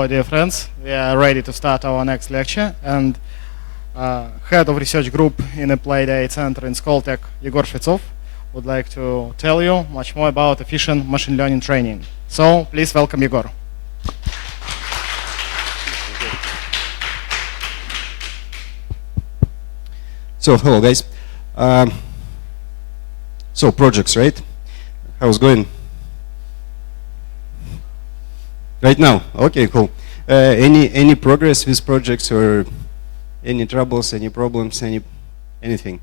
Hello, dear friends. We are ready to start our next lecture. And head of research group in Applied AI Center in Skoltech, Egor Shvetsov, would like to tell you much more about efficient machine learning training. So please welcome Egor. So hello guys. So projects, right? How's it going? Right now, okay, cool. Any progress with projects or any troubles, any problems, anything?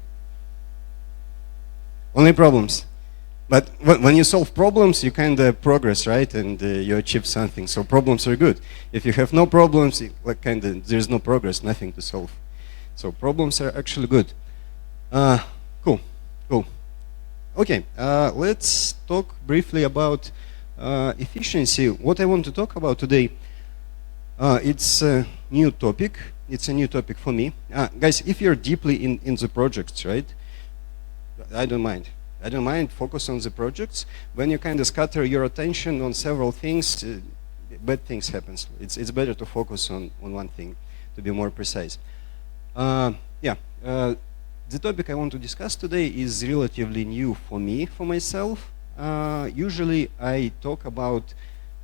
Only problems. But when you solve problems, you kind of progress, right? And you achieve something. So problems are good. If you have no problems, like there's no progress, nothing to solve. So problems are actually good. Cool. Okay, let's talk briefly about efficiency. What I want to talk about today, it's a new topic. It's a new topic for me. Guys, if you're deeply in the projects, right, I don't mind. I don't mind, focus on the projects. When you kind of scatter your attention on several things, bad things happen. It's better to focus on one thing, to be more precise. The topic I want to discuss today is relatively new for me, for myself. Usually I talk about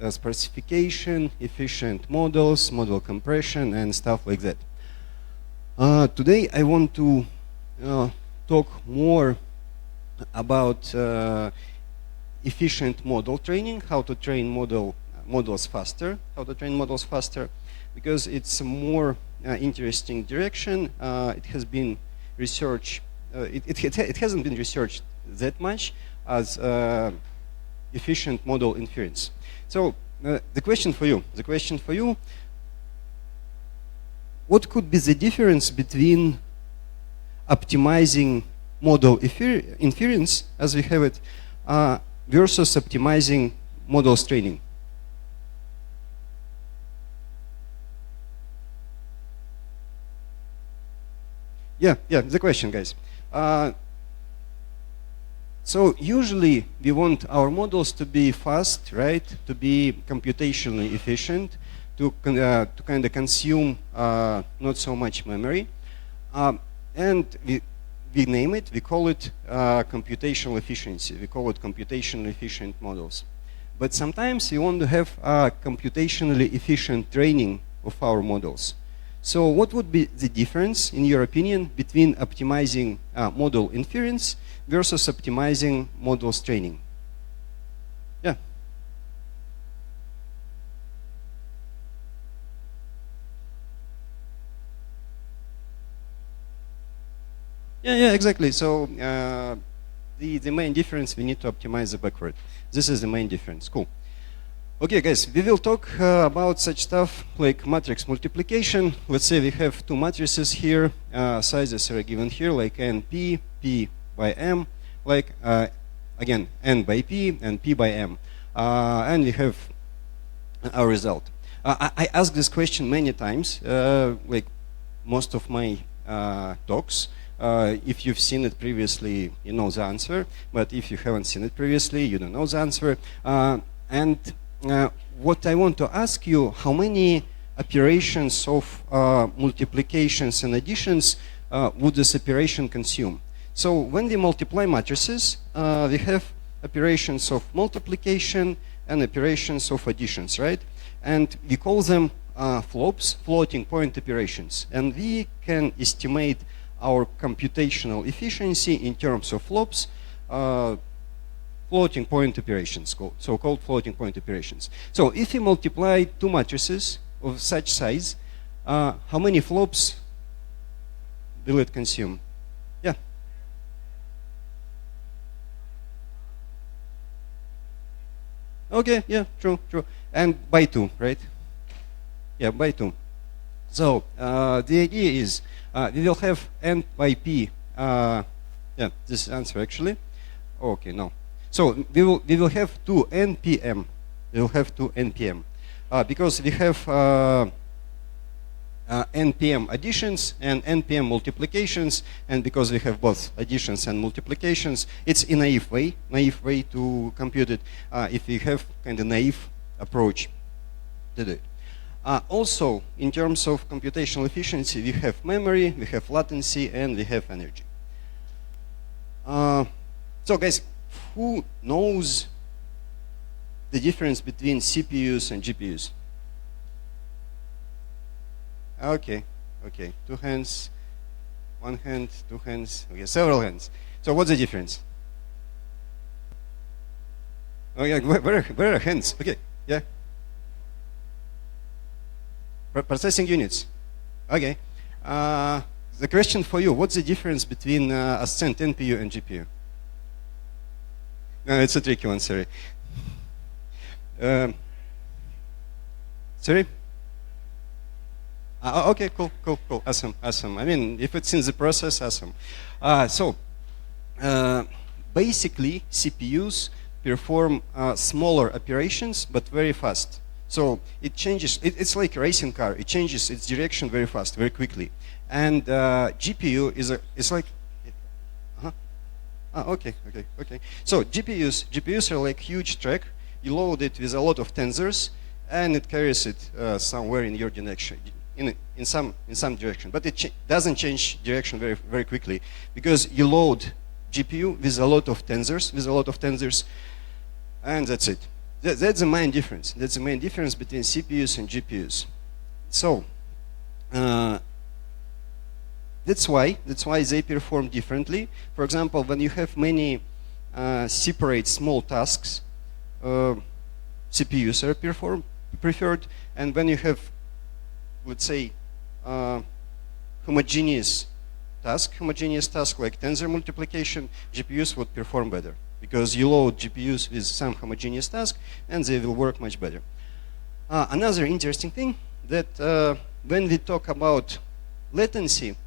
specification, efficient models, model compression, and stuff like that. Today I want to talk more about efficient model training, how to train models faster, because it's a more interesting direction. It has been research. It hasn't been researched that much as efficient model inference. So the question for you, what could be the difference between optimizing model inference as we have it versus optimizing models training? Yeah, the question, guys. So usually we want our models to be fast, right? To be computationally efficient, to kind of consume not so much memory, and we name it. We call it computational efficiency. We call it computationally efficient models. But sometimes we want to have computationally efficient training of our models. So what would be the difference, in your opinion, between optimizing model inference versus optimizing models training? Yeah. Yeah, exactly. So the main difference, we need to optimize the backward. This is the main difference. Cool. Okay, guys, we will talk about such stuff like matrix multiplication. Let's say we have two matrices here. Sizes are given here, like NP, P by M, like, again, N by P and P by M. And we have our result. I asked this question many times, like most of my talks. If you've seen it previously, you know the answer. But if you haven't seen it previously, you don't know the answer. What I want to ask you, how many operations of multiplications and additions would this operation consume? So when we multiply matrices, we have operations of multiplication and operations of additions, right? And we call them flops, floating point operations. And we can estimate our computational efficiency in terms of flops, floating point operations, so-called floating point operations. So if you multiply two matrices of such size, how many flops will it consume? Yeah. Okay, yeah, true. And by 2, right? Yeah, by 2. So the idea is we will have N by P. Yeah, this answer actually. Okay, no. So we will have 2 NPM. We will have 2 NPM because we have NPM additions and NPM multiplications, and because we have both additions and multiplications, it's a naive way to compute it if we have kind of naive approach to do it. Also, in terms of computational efficiency, we have memory, we have latency, and we have energy. So guys, who knows the difference between CPUs and GPUs? Okay, okay, 2 hands, 1 hand, 2 hands, okay, several hands. So what's the difference? Oh yeah, where are hands? Okay, yeah. Processing units. Okay. The question for you, what's the difference between Ascent NPU and GPU? No, it's a tricky one, sorry. Sorry? Okay, cool, awesome. I mean, if it's in the process, awesome. Basically, CPUs perform smaller operations, but very fast. So it changes, it's like a racing car. It changes its direction very fast, very quickly. And GPU is like, okay. So GPUs are like huge track. You load it with a lot of tensors, and it carries it somewhere in your direction, in some direction. But it doesn't change direction very quickly, because you load GPU with a lot of tensors, and that's it. That's the main difference. That's the main difference between CPUs and GPUs. So that's why they perform differently. For example, when you have many separate small tasks, CPUs are preferred, and when you have, let's say, homogeneous task like tensor multiplication, GPUs would perform better, because you load GPUs with some homogeneous task, and they will work much better. Another interesting thing, that when we talk about latency,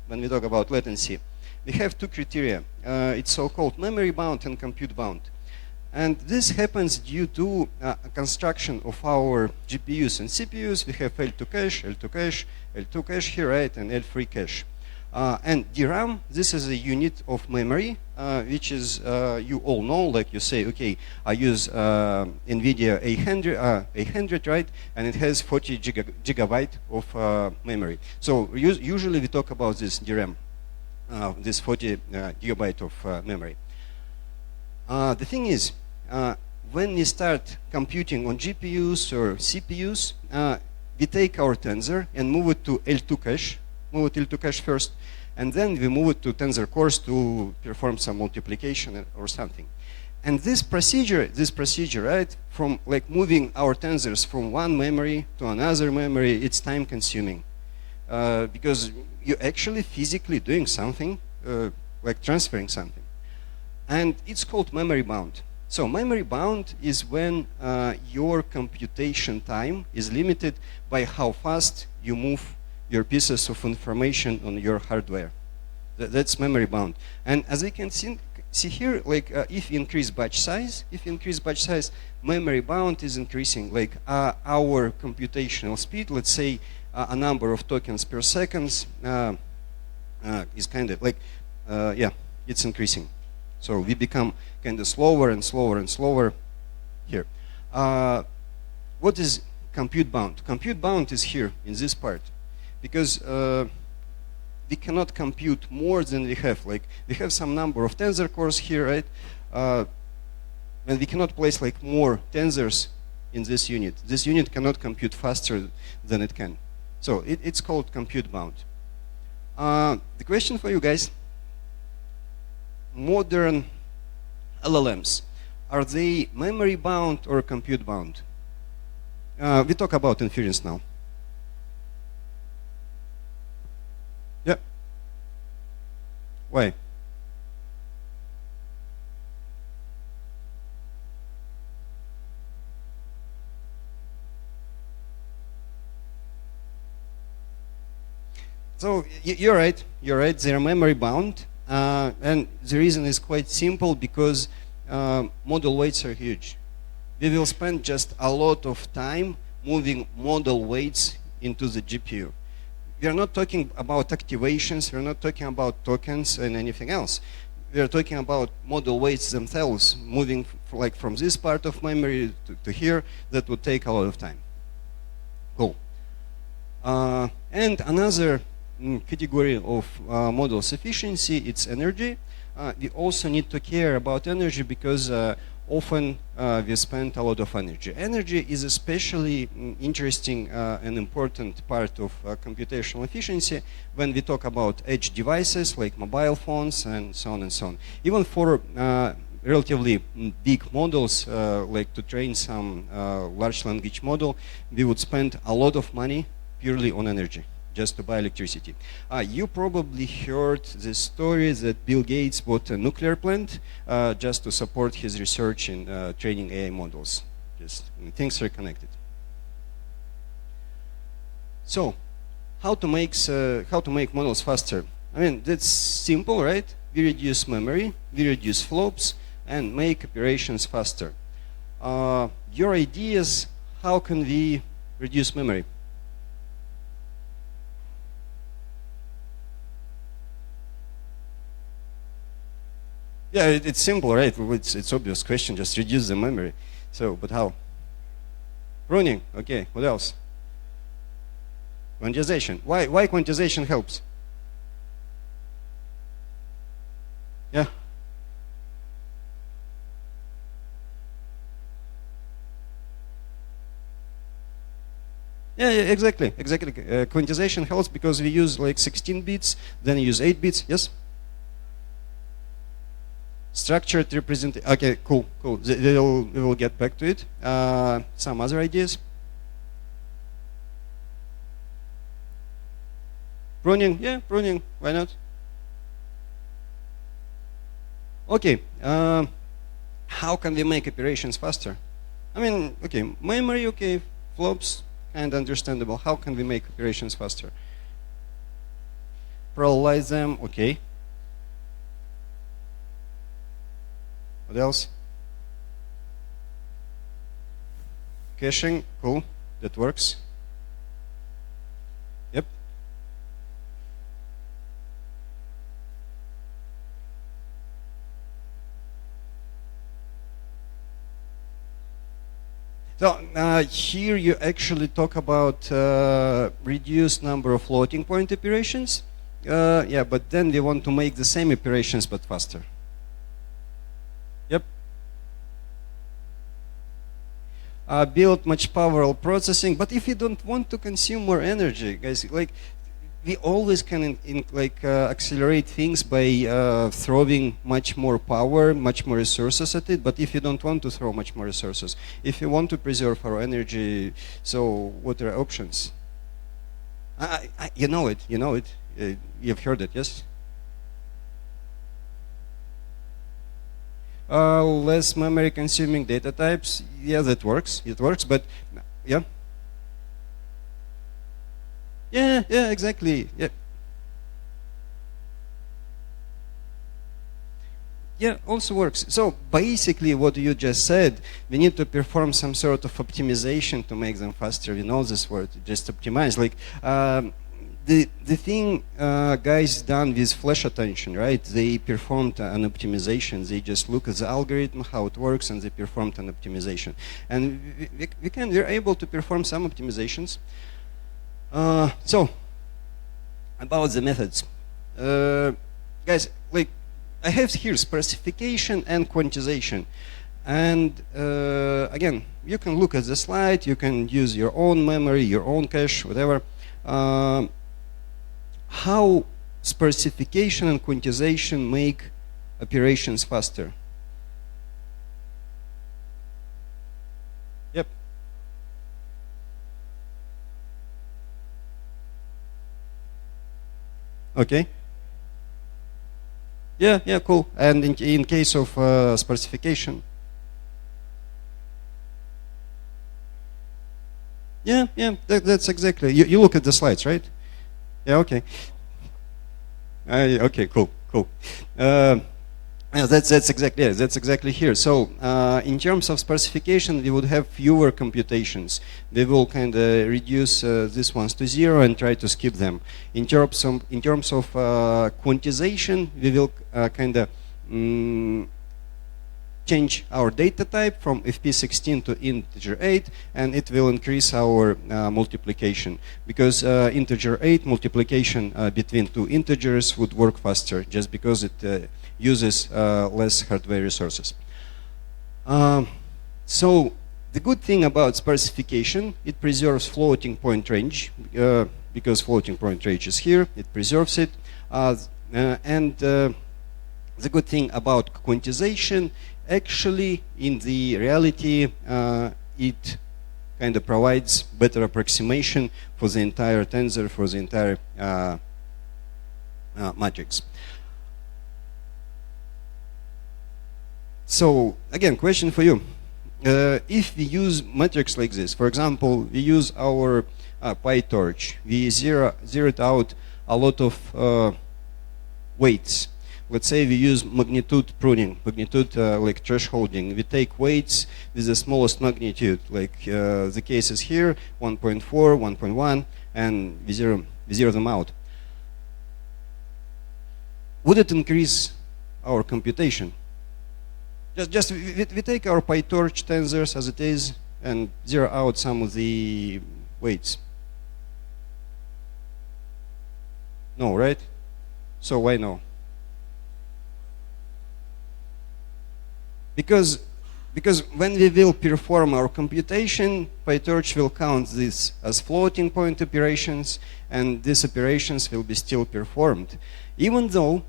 we have two criteria. It's so-called memory bound and compute bound. And this happens due to construction of our GPUs and CPUs. We have L2 cache here, right, and L3 cache. And DRAM, this is a unit of memory, which is, you all know, like you say, okay, I use NVIDIA 800, right, and it has 40 gigabyte of memory. So usually we talk about this DRAM, this 40 gigabyte of memory. The thing is, when we start computing on GPUs or CPUs, we take our tensor and move it to L2 cache first, and then we move it to tensor cores to perform some multiplication or something. And this procedure, right, from like moving our tensors from one memory to another memory, it's time consuming, because you're actually physically doing something, like transferring something. And it's called memory bound. So memory bound is when your computation time is limited by how fast you move your pieces of information on your hardware. That's memory bound. And as we can see here, like if you increase batch size, memory bound is increasing. Like our computational speed, let's say a number of tokens per second, is kind of like, yeah, it's increasing. So we become kind of slower and slower here. What is compute bound? Compute bound is here in this part, because we cannot compute more than we have. Like we have some number of tensor cores here, right? And we cannot place like more tensors in this unit. This unit cannot compute faster than it can. So it's called compute bound. The question for you guys: modern LLMs, are they memory bound or compute bound? We talk about inference now. Yeah. Why? So you're right. They're memory bound. And the reason is quite simple, because model weights are huge. We will spend just a lot of time moving model weights into the GPU. We are not talking about activations, we're not talking about tokens and anything else. We are talking about model weights themselves, moving like from this part of memory to here. That would take a lot of time. Cool. And another category of models efficiency, it's energy. We also need to care about energy because often we spend a lot of energy. Energy is especially interesting and important part of computational efficiency when we talk about edge devices like mobile phones and so on and so on. Even for relatively big models, like to train some large language model, we would spend a lot of money purely on energy, just to buy electricity. You probably heard the story that Bill Gates bought a nuclear plant just to support his research in training AI models. Just things are connected. So, how to make models faster? I mean, that's simple, right? We reduce memory, we reduce flops, and make operations faster. Your ideas, how can we reduce memory? Yeah, it's simple, right? It's obvious question, just reduce the memory. So, but how? Pruning, okay, what else? Quantization. Why quantization helps? Yeah. Yeah, exactly. Quantization helps because we use like 16 bits, then use 8 bits, yes? Structured representation. Okay, cool. We will get back to it. Some other ideas? Pruning, yeah, pruning. Why not? Okay. How can we make operations faster? I mean, okay, memory, okay, flops, and understandable. How can we make operations faster? Parallelize them, okay. What else? Caching, cool, that works. Yep. So here you actually talk about reduced number of floating point operations. Yeah, but then we want to make the same operations but faster. Yep. Build much powerful processing, but if you don't want to consume more energy, guys, like we always can accelerate things by throwing much more power, much more resources at it. But if you don't want to throw much more resources, if you want to preserve our energy, so what are options? You know it. You've heard it, yes? Less memory consuming data types. Yeah, that works. It works, but yeah. Yeah, exactly. Yeah. Yeah, also works. So basically what you just said, we need to perform some sort of optimization to make them faster. We know this word, just optimize. Like the thing guys done with flash attention, right? They performed an optimization. They just look at the algorithm, how it works, and they performed an optimization. And we're able to perform some optimizations. So, about the methods. Guys, like, I have here specification and quantization. And again, you can look at the slide, you can use your own memory, your own cache, whatever. How specification and quantization make operations faster? Yep. Okay. Yeah, cool. And in case of specification? Yeah, that's exactly. You look at the slides, right? Yeah, okay. Okay, cool. Yeah, that's exactly here. So in terms of specification, we would have fewer computations. We will kind of reduce these ones to 0 and try to skip them. In terms of quantization, we will kind of change our data type from FP16 to integer 8, and it will increase our multiplication, because integer 8 multiplication between two integers would work faster, just because it uses less hardware resources. So the good thing about sparsification, it preserves floating point range, because floating point range is here, it preserves it. The good thing about quantization, actually, in the reality, it kind of provides better approximation for the entire tensor, for the entire matrix. So, again, question for you. If we use matrix like this, for example, we use our PyTorch, we zeroed out a lot of weights. Let's say we use magnitude pruning, magnitude like thresholding. We take weights with the smallest magnitude, like the cases here, 1.4, 1.1, and we zero them out. Would it increase our computation? Just we take our PyTorch tensors as it is and zero out some of the weights. No, right? So why no? Because when we will perform our computation, PyTorch will count this as floating point operations, and these operations will be still performed. Even though,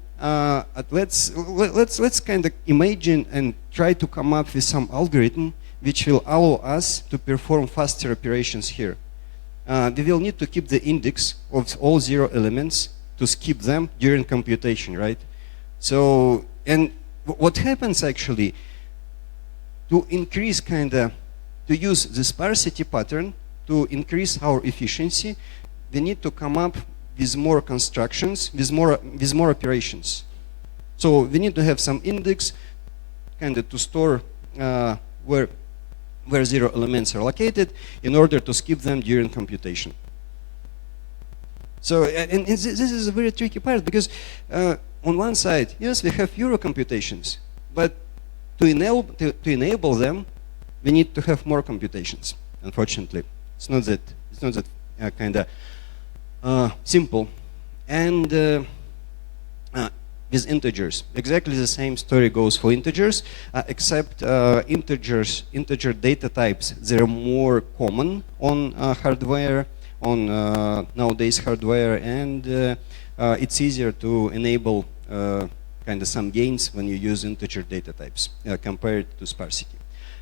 let's kind of imagine and try to come up with some algorithm which will allow us to perform faster operations here. We will need to keep the index of all 0 elements to skip them during computation, right? So, and what happens actually, to increase to use the sparsity pattern to increase our efficiency, we need to come up with more constructions, with more operations. So we need to have some index to store where 0 elements are located in order to skip them during computation. So, and this is a very tricky part, because on one side, yes, we have Euro computations, but to enable them, we need to have more computations. Unfortunately, it's not that kind of simple. And with integers, exactly the same story goes for integers, except integer data types, they're more common on hardware, on nowadays hardware, and it's easier to enable some gains when you use integer data types compared to sparsity.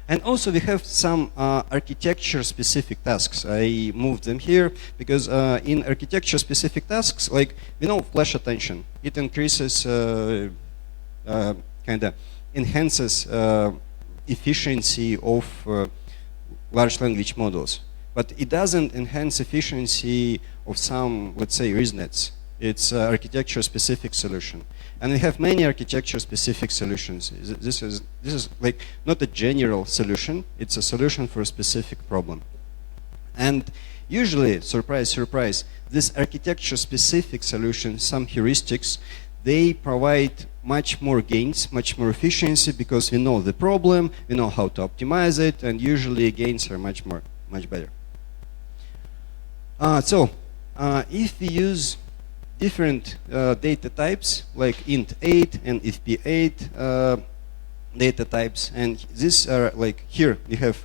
And also we have some architecture-specific tasks. I moved them here because in architecture-specific tasks, like we know flash attention, it increases, enhances efficiency of large language models, but it doesn't enhance efficiency of some, let's say, ResNets. It's architecture-specific solution. And we have many architecture-specific solutions. This is like not a general solution. It's a solution for a specific problem. And usually, surprise, surprise, this architecture-specific solution, some heuristics, they provide much more gains, much more efficiency, because we know the problem, we know how to optimize it, and usually gains are much better. If we use different data types like int8 and fp8 data types, and these are like here we have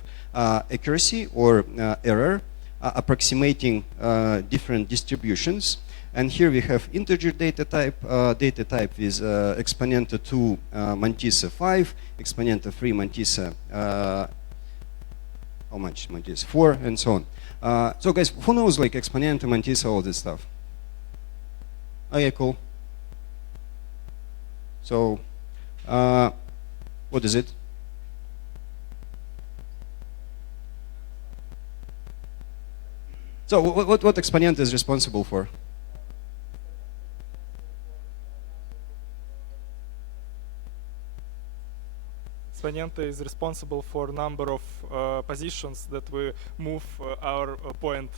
accuracy or error approximating different distributions, and here we have integer data type is exponenta 2 mantissa 5, exponenta 3 mantissa how much mantissa 4, and so on. So guys, who knows like exponenta, mantissa, all this stuff? Okay, cool. So, what is it? So, what exponent is responsible for? Exponent is responsible for number of positions that we move our point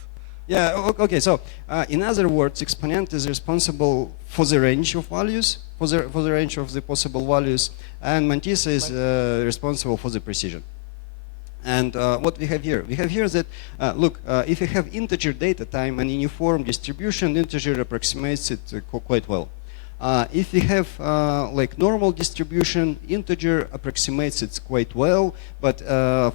Yeah, okay, so in other words, exponent is responsible for the range of values, for the range of the possible values, and mantissa is responsible for the precision. And what we have here? We have here that, look, if you have integer data time and uniform distribution, integer approximates it quite well. If we have like normal distribution, integer approximates it quite well, but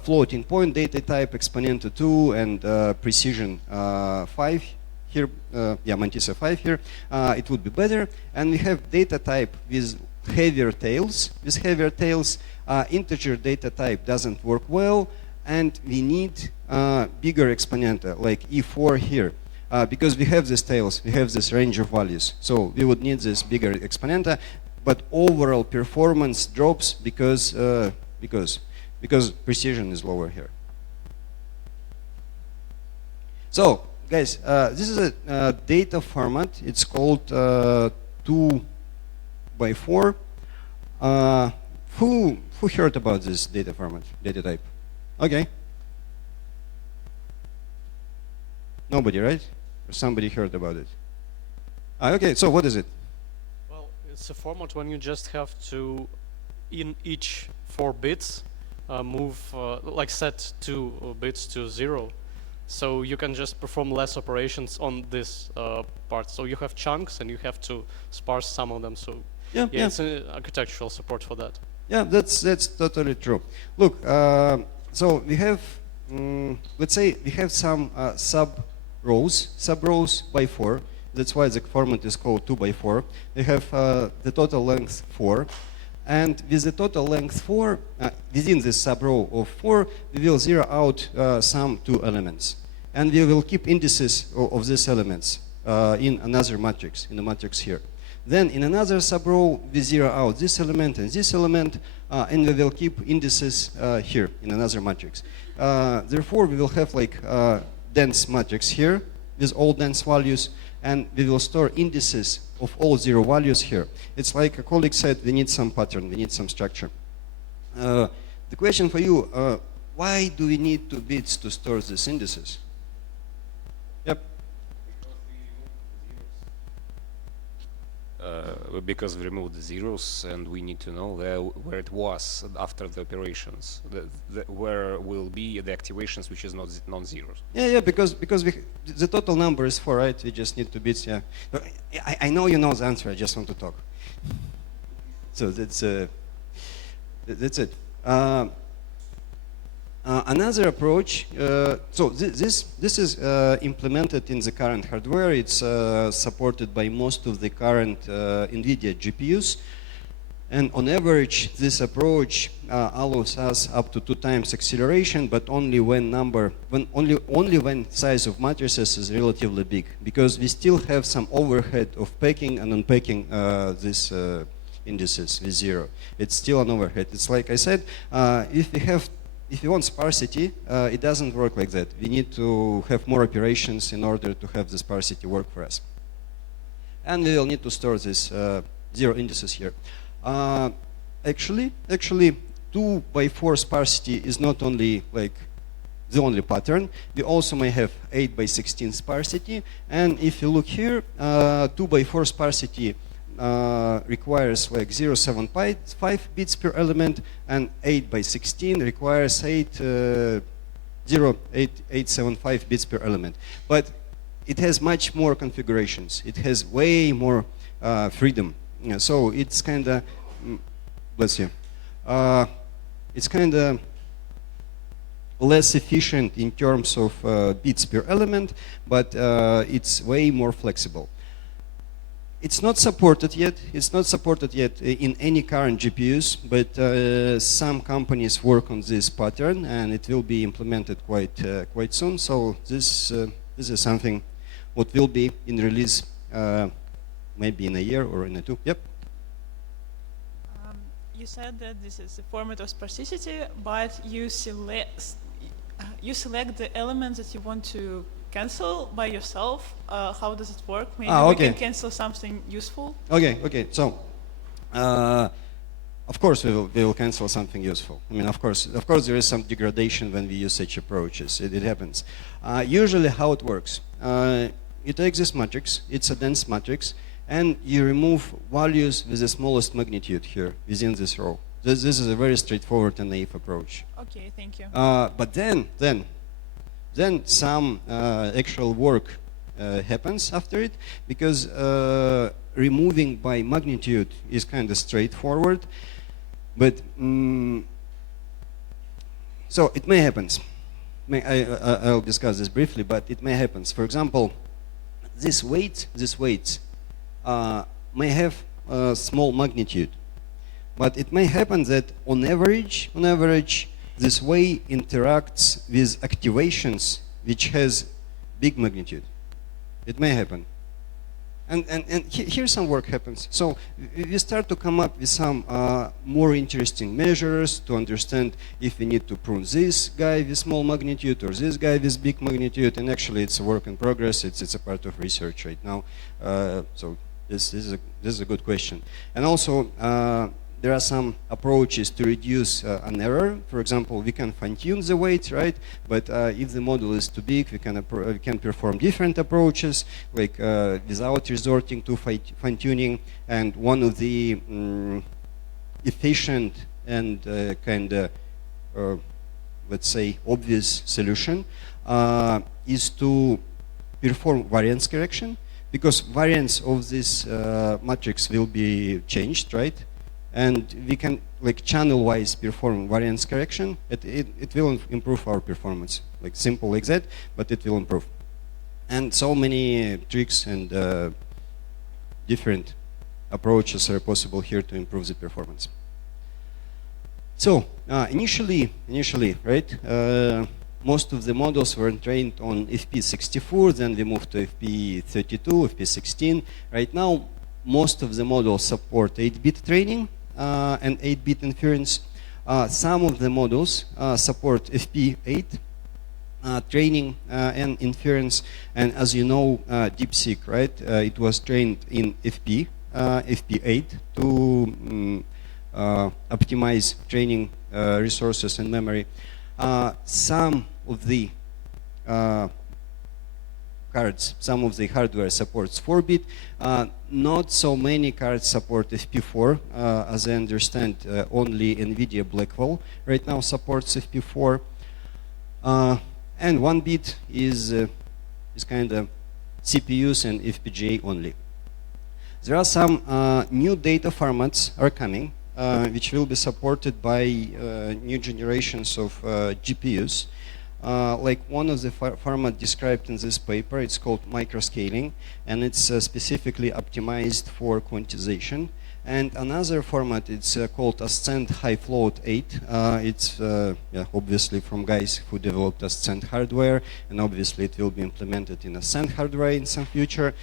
floating point data type, exponent 2, and precision 5 here, yeah, mantissa 5 here, it would be better. And we have data type with heavier tails. With heavier tails, integer data type doesn't work well, and we need bigger exponenta, like E4 here. Because we have these tails, we have this range of values. So we would need this bigger exponenta, but overall performance drops because precision is lower here. So, guys, this is a data format. It's called 2 by 4. Who heard about this data format, data type? Okay. Nobody, right? Or somebody heard about it? Okay, so what is it? Well, it's a format when you just have to, in each 4 bits, move, like set 2 bits to 0. So you can just perform less operations on this part. So you have chunks and you have to sparse some of them. So yeah, it's an architectural support for that. Yeah, that's totally true. Look, so we have, let's say we have some sub rows by 4. That's why the format is called 2 by 4. We have the total length 4. And with the total length 4, within this sub row of 4, we will zero out some 2 elements. And we will keep indices of these elements in another matrix, in the matrix here. Then in another sub row, we zero out this element, and we will keep indices here in another matrix. Therefore, we will have like dense matrix here with all dense values, and we will store indices of all 0 values here. It's like a colleague said, we need some pattern, we need some structure. The question for you, why do we need 2 bits to store these indices? Yep. Because we removed the zeros, and we need to know where it was after the operations, where will be the activations which is not non-zeros. Yeah, because the total number is 4, right? We just need 2 bits. Yeah, I know you know the answer. I just want to talk. So that's it. Another approach. So this is implemented in the current hardware. It's supported by most of the current NVIDIA GPUs, and on average, this approach allows us up to 2 times acceleration, but only when when size of matrices is relatively big, because we still have some overhead of packing and unpacking these indices with 0. It's still an overhead. It's like I said, if you want sparsity, it doesn't work like that. We need to have more operations in order to have the sparsity work for us. And we will need to store these 0 indices here. Actually, 2 by 4 sparsity is not only like the only pattern. We also may have 8 by 16 sparsity. And if you look here, 2 by 4 sparsity requires like 0.75 bits per element, and 8 by 16 requires 0.875 bits per element. But it has much more configurations. It has way more freedom. Yeah, so it's kind of, bless you, it's kind of less efficient in terms of bits per element, but it's way more flexible. It's not supported yet. It's not supported yet in any current GPUs, but some companies work on this pattern, and it will be implemented quite soon. So this is something what will be in release maybe in a year or in a 2. Yep. You said that this is a format of sparsity, but you select the elements that you want to cancel by yourself. How does it work? Maybe we can cancel something useful. Okay. So of course, we will cancel something useful. I mean, of course, there is some degradation when we use such approaches. It happens. Usually, how it works: you take this matrix. It's a dense matrix, and you remove values with the smallest magnitude here within this row. This is a very straightforward and naive approach. Okay, thank you. But then some actual work happens after it, because removing by magnitude is kind of straightforward. But so it may happen. I'll discuss this briefly, but it may happen. For example, these weights may have a small magnitude, but it may happen that on average, this way interacts with activations which has big magnitude. It may happen. And here some work happens. So we start to come up with some more interesting measures to understand if we need to prune this guy with small magnitude or this guy with big magnitude. And actually, it's a work in progress. It's a part of research right now. So this is a good question. And also, there are some approaches to reduce an error. For example, we can fine-tune the weight, right? But if the model is too big, we can perform different approaches, like without resorting to fine-tuning. And one of the efficient and kind of, let's say, obvious solution is to perform variance correction, because variance of this matrix will be changed, right? And we can, like, channel-wise perform variance correction. It will improve our performance, like simple like that, but it will improve. And so many tricks and different approaches are possible here to improve the performance. So initially, right, most of the models were trained on FP64, then we moved to FP32, FP16. Right now, most of the models support 8-bit training and 8-bit inference. Some of the models support FP8 training and inference. And as you know, DeepSeek, right? It was trained in FP8 to optimize training resources and memory. Some of the cards, some of the hardware supports 4-bit. Not so many cards support FP4. As I understand, only NVIDIA Blackwell right now supports FP4. And 1-bit is kind of CPUs and FPGA only. There are some new data formats are coming, which will be supported by new generations of GPUs. Like one of the format described in this paper, it's called microscaling, and it's specifically optimized for quantization. And another format, it's called Ascent High Float 8. It's obviously from guys who developed Ascent hardware, and obviously it will be implemented in Ascent hardware in some future.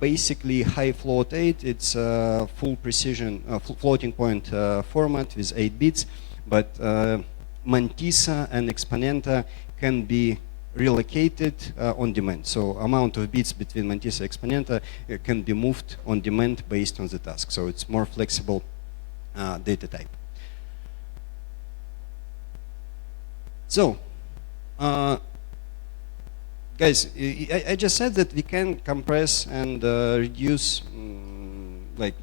Basically, High Float 8, it's full precision, floating point format with 8 bits, but Mantissa and Exponenta can be relocated on demand. So amount of bits between Mantissa and Exponenta can be moved on demand based on the task. So it's more flexible data type. So, guys, I just said that we can compress and reduce, like,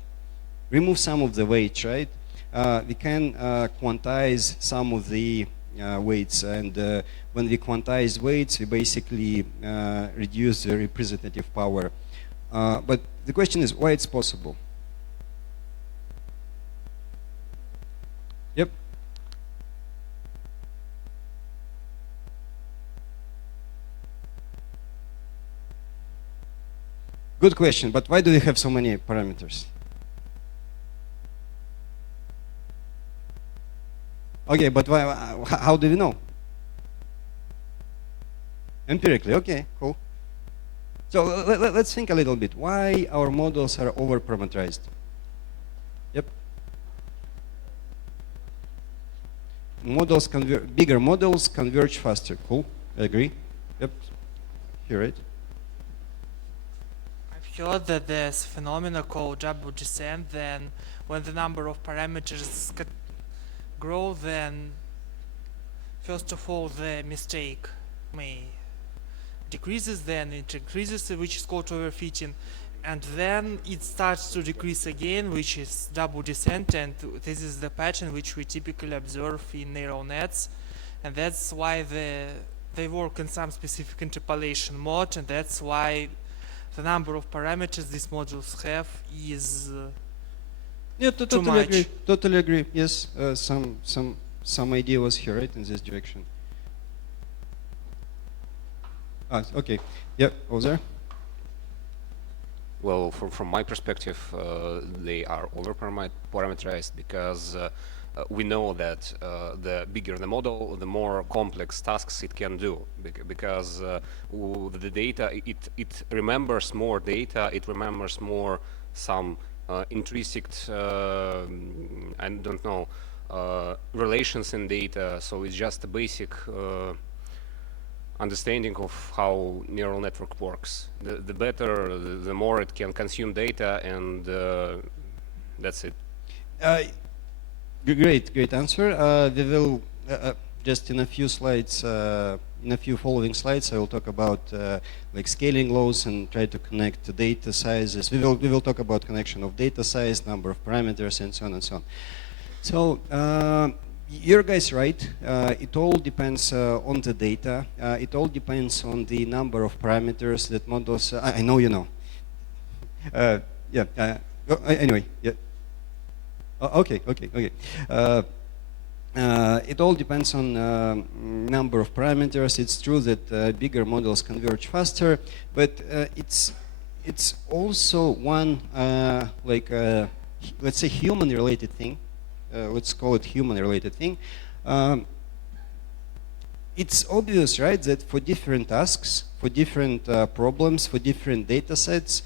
remove some of the weight, right? We can quantize some of the weights, and when we quantize weights, we basically reduce the representative power. But the question is why it's possible. Yep. Good question, but why do we have so many parameters? Okay, but why, how do we know? Empirically, okay, cool. So let's think a little bit. Why our models are over-parameterized? Yep. Bigger models converge faster. Cool, I agree. Yep, you're right. heard that there's a phenomenon called double descent. Then, when the number of parameters grow, then first of all the mistake may decreases, then it increases, which is called overfitting, and then it starts to decrease again, which is double descent, and this is the pattern which we typically observe in neural nets, and that's why they work in some specific interpolation mode, and that's why the number of parameters these models have is Yeah, too totally much. agree. Totally agree. Yes, some idea was here, right, in this direction. Ah, okay. Yep, over there. Well, from my perspective, they are over-parameterized because we know that the bigger the model, the more complex tasks it can do. Because the data, it remembers more data, it remembers more some intrinsic, I don't know, relations in data. So it's just a basic understanding of how neural network works. The better, the more it can consume data, and that's it. Great answer. We will just in a few slides, in a few following slides, I will talk about like scaling laws and try to connect the data sizes. We will talk about connection of data size, number of parameters, and so on and so on. So you're guys right. It all depends on the data. It all depends on the number of parameters that models. I know you know. Yeah. Anyway. Yeah. Okay. It all depends on number of parameters. It's true that bigger models converge faster, but it's also one let's say human-related thing. Let's call it human-related thing. It's obvious, right, that for different tasks, for different problems, for different data sets,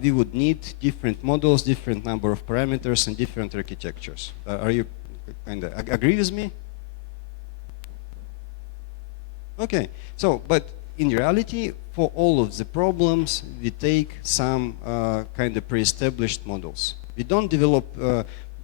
we would need different models, different number of parameters, and different architectures. Are you kind of agree with me? Okay. So, but in reality, for all of the problems, we take some kind of pre-established models. We don't develop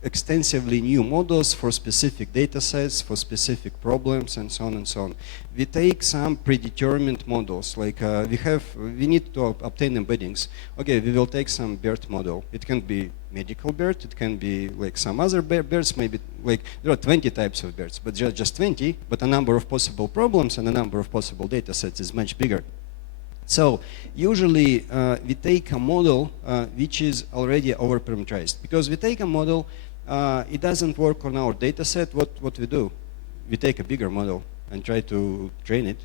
extensively new models for specific data sets, for specific problems, and so on and so on. We take some predetermined models, like we need to obtain embeddings. Okay, we will take some BERT model. It can be medical BERT, it can be like some other BERTs, maybe like there are 20 types of BERTs, but just 20, but a number of possible problems and a number of possible data sets is much bigger. So usually we take a model which is already over-parameterized, because we take a model, it doesn't work on our data set. What we do? We take a bigger model and try to train it.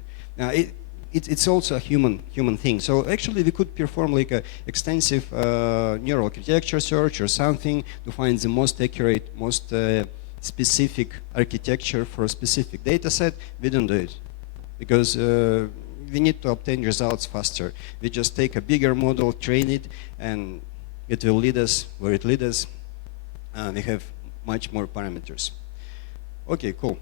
It's also a human thing. So actually we could perform like a extensive neural architecture search or something to find the most accurate, most specific architecture for a specific data set. We don't do it because we need to obtain results faster. We just take a bigger model, train it, and it will lead us where it leads us. We have much more parameters. Okay, cool.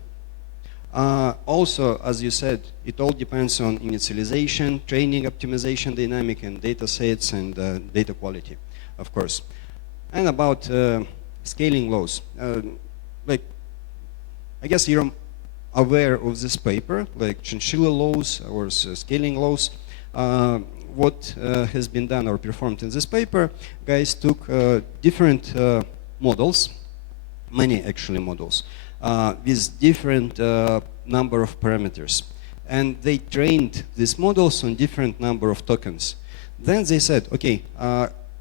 Also, as you said, it all depends on initialization, training, optimization, dynamic, and data sets, and data quality, of course. And about scaling laws. Like, I guess you're aware of this paper, like chinchilla laws or scaling laws. What has been done or performed in this paper, guys took different models, many actually models, with different number of parameters. And they trained these models on different number of tokens. Then they said, okay,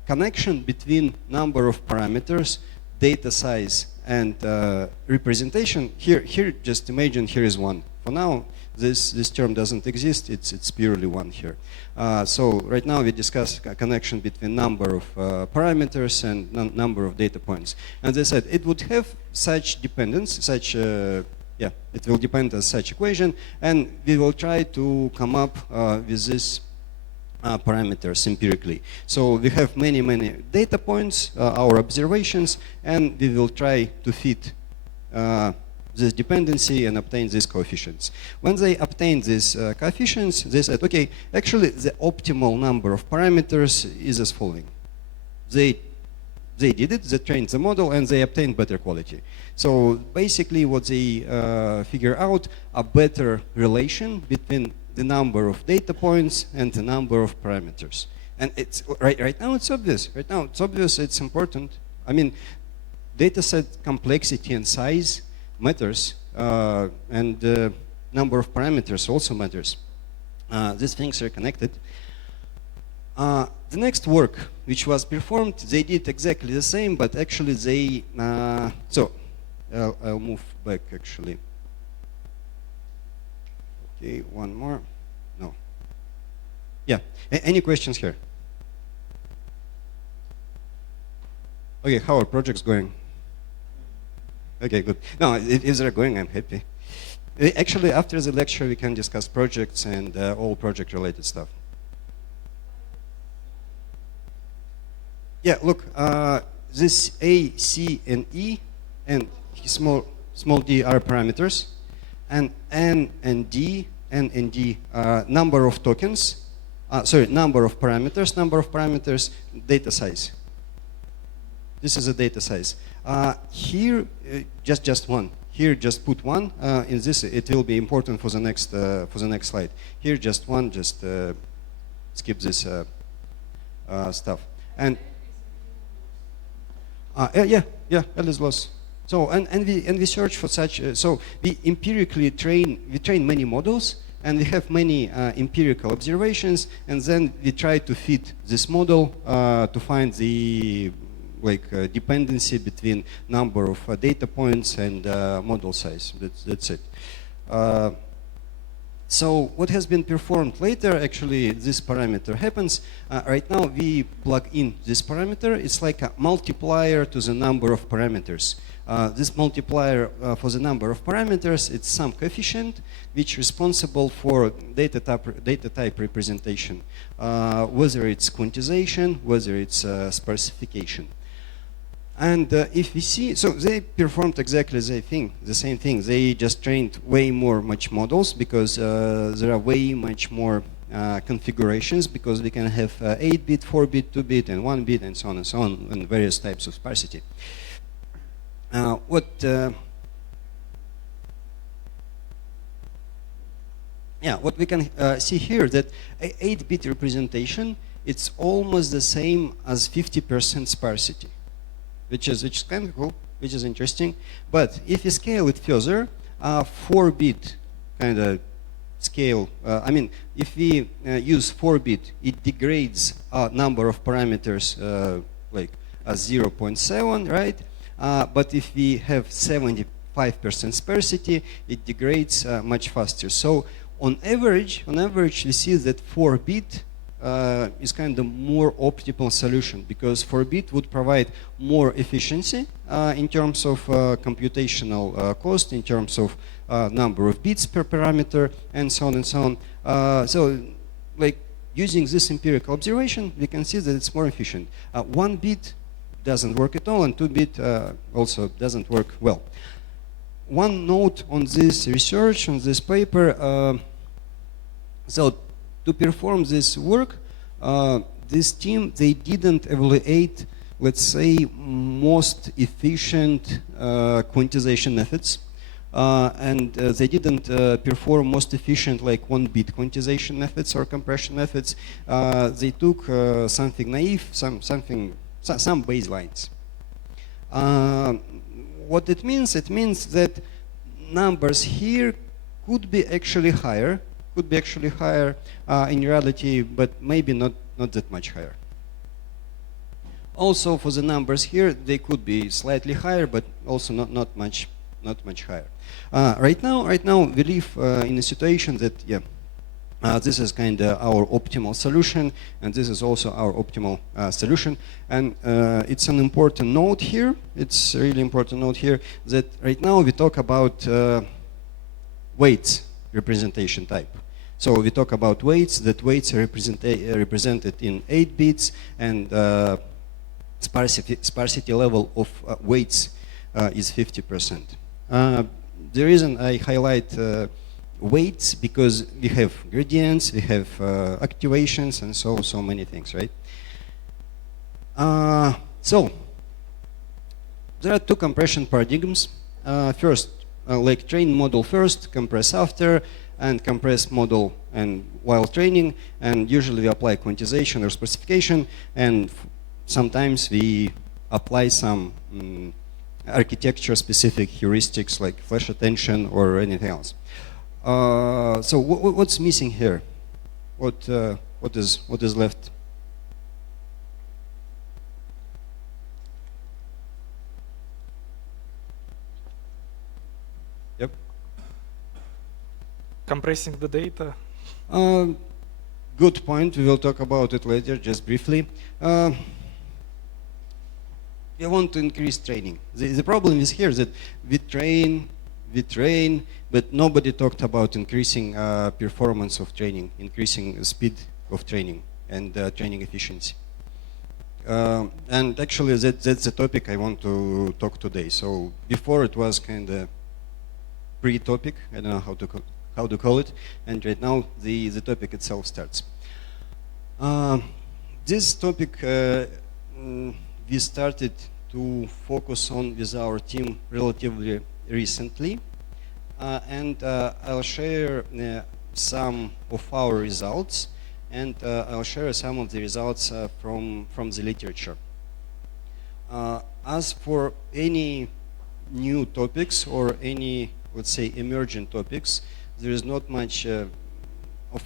connection between number of parameters, data size, and representation, here just imagine here is one. For now, this term doesn't exist, it's purely one here. So right now we discuss a connection between number of parameters and number of data points. And they said it would have such dependence, such, yeah, it will depend on such equation, and we will try to come up with this parameters empirically. So we have many data points, our observations, and we will try to fit this dependency and obtain these coefficients. When they obtain these coefficients, they said, okay, actually the optimal number of parameters is as following. They did it, they trained the model, and they obtained better quality. So basically what they figure out a better relation between the number of data points and the number of parameters. And it's right now it's obvious. Right now it's obvious, it's important. I mean, dataset complexity and size matters, and number of parameters also matters. These things are connected. The next work which was performed, they did exactly the same, but actually they, so I'll move back actually. Okay, one more. No. Yeah, any questions here? Okay, how are projects going? Okay, good. No, if they're going, I'm happy. Actually, after the lecture, we can discuss projects and all project-related stuff. Yeah, look, this A, C, and E, and small d are parameters, and N and D are number of tokens, number of parameters, data size. This is a data size. Here, just one. Here, just put one. In this, it will be important for the next slide. Here, just one. Just skip this stuff. And yeah, L is loss. So and we search for such. So we empirically train many models, and we have many empirical observations, and then we try to fit this model to find the dependency between number of data points and model size. That's it. So what has been performed later, actually this parameter happens. Right now we plug in this parameter. It's like a multiplier to the number of parameters. This multiplier for the number of parameters, it's some coefficient which is responsible for data type representation, whether it's quantization, whether it's sparsification. And if we see, so they performed exactly the same thing. They just trained much models because there are way much more configurations, because we can have 8-bit, 4-bit, 2-bit, and 1-bit, and so on, and various types of sparsity. What we can see here, that 8-bit representation, it's almost the same as 50% sparsity. Which is kind of cool, which is interesting. But if you scale it further, 4-bit kind of scale, I mean, if we use 4-bit, it degrades number of parameters like 0.7, right? But if we have 75% sparsity, it degrades much faster. So on average, we see that 4-bit is kind of more optimal solution, because 4-bit would provide more efficiency in terms of computational cost, in terms of number of bits per parameter, and so on and so on. So, like using this empirical observation, we can see that it's more efficient. 1-bit doesn't work at all, and 2-bit also doesn't work well. One note on this research, on this paper. So to perform this work, this team, they didn't evaluate, let's say, most efficient quantization methods, and they didn't perform most efficient like 1-bit quantization methods or compression methods. They took something naive, some baselines. What it means that numbers here could be actually higher. In reality, but maybe not that much higher. Also, for the numbers here, they could be slightly higher, but also not much higher. Right now, we live in a situation that this is kind of our optimal solution, and this is also our optimal solution. And it's an important note here. It's a really important note here that right now we talk about weights representation type. So we talk about weights, that weights are represented in 8 bits, and sparsity level of weights is 50%. the reason I highlight weights, because we have gradients, we have activations, and so many things, right? So there are two compression paradigms. First, like train model first, compress after, and compress model and while training, and usually we apply quantization or specification, and sometimes we apply some architecture-specific heuristics like flash attention or anything else. So what's missing here? What is left? Yep. Compressing the data. Good point. We will talk about it later, just briefly. We want to increase training. The problem is here that we train, but nobody talked about increasing performance of training, increasing speed of training, and training efficiency. And actually, that's the topic I want to talk today. So before it was kind of pre-topic. I don't know how to call it. And right now, the topic itself starts. This topic we started to focus on with our team relatively recently, and I'll share some of our results, and I'll share some of the results from the literature. As for any new topics or any, let's say, emergent topics, there is not much of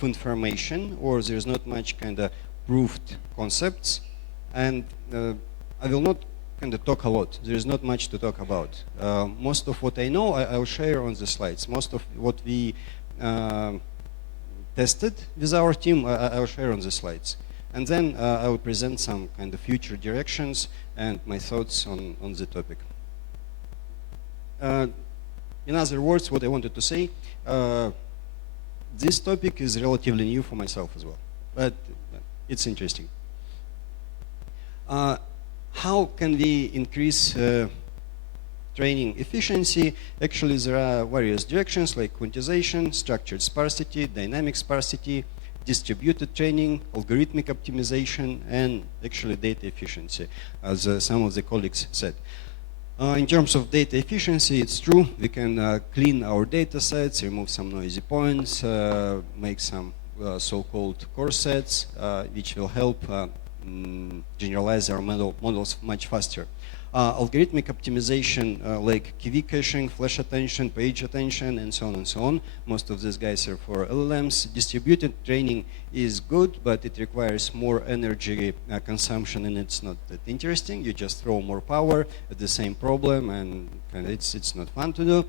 information, or there is not much kind of proved concepts, and I will not kind of talk a lot. There is not much to talk about. Most of what I know, I'll share on the slides. Most of what we tested with our team, I'll share on the slides. And then I will present some kind of future directions and my thoughts on the topic. In other words, what I wanted to say, this topic is relatively new for myself as well, but it's interesting. How can we increase training efficiency? Actually, there are various directions like quantization, structured sparsity, dynamic sparsity, distributed training, algorithmic optimization, and actually data efficiency, as some of the colleagues said. In terms of data efficiency, it's true. We can clean our data sets, remove some noisy points, make some so-called core sets, which will help generalize our models much faster. Algorithmic optimization like KV caching, flash attention, page attention, and so on. Most of these guys are for LLMs. Distributed training is good, but it requires more energy consumption, and it's not that interesting. You just throw more power at the same problem, and it's not fun to do.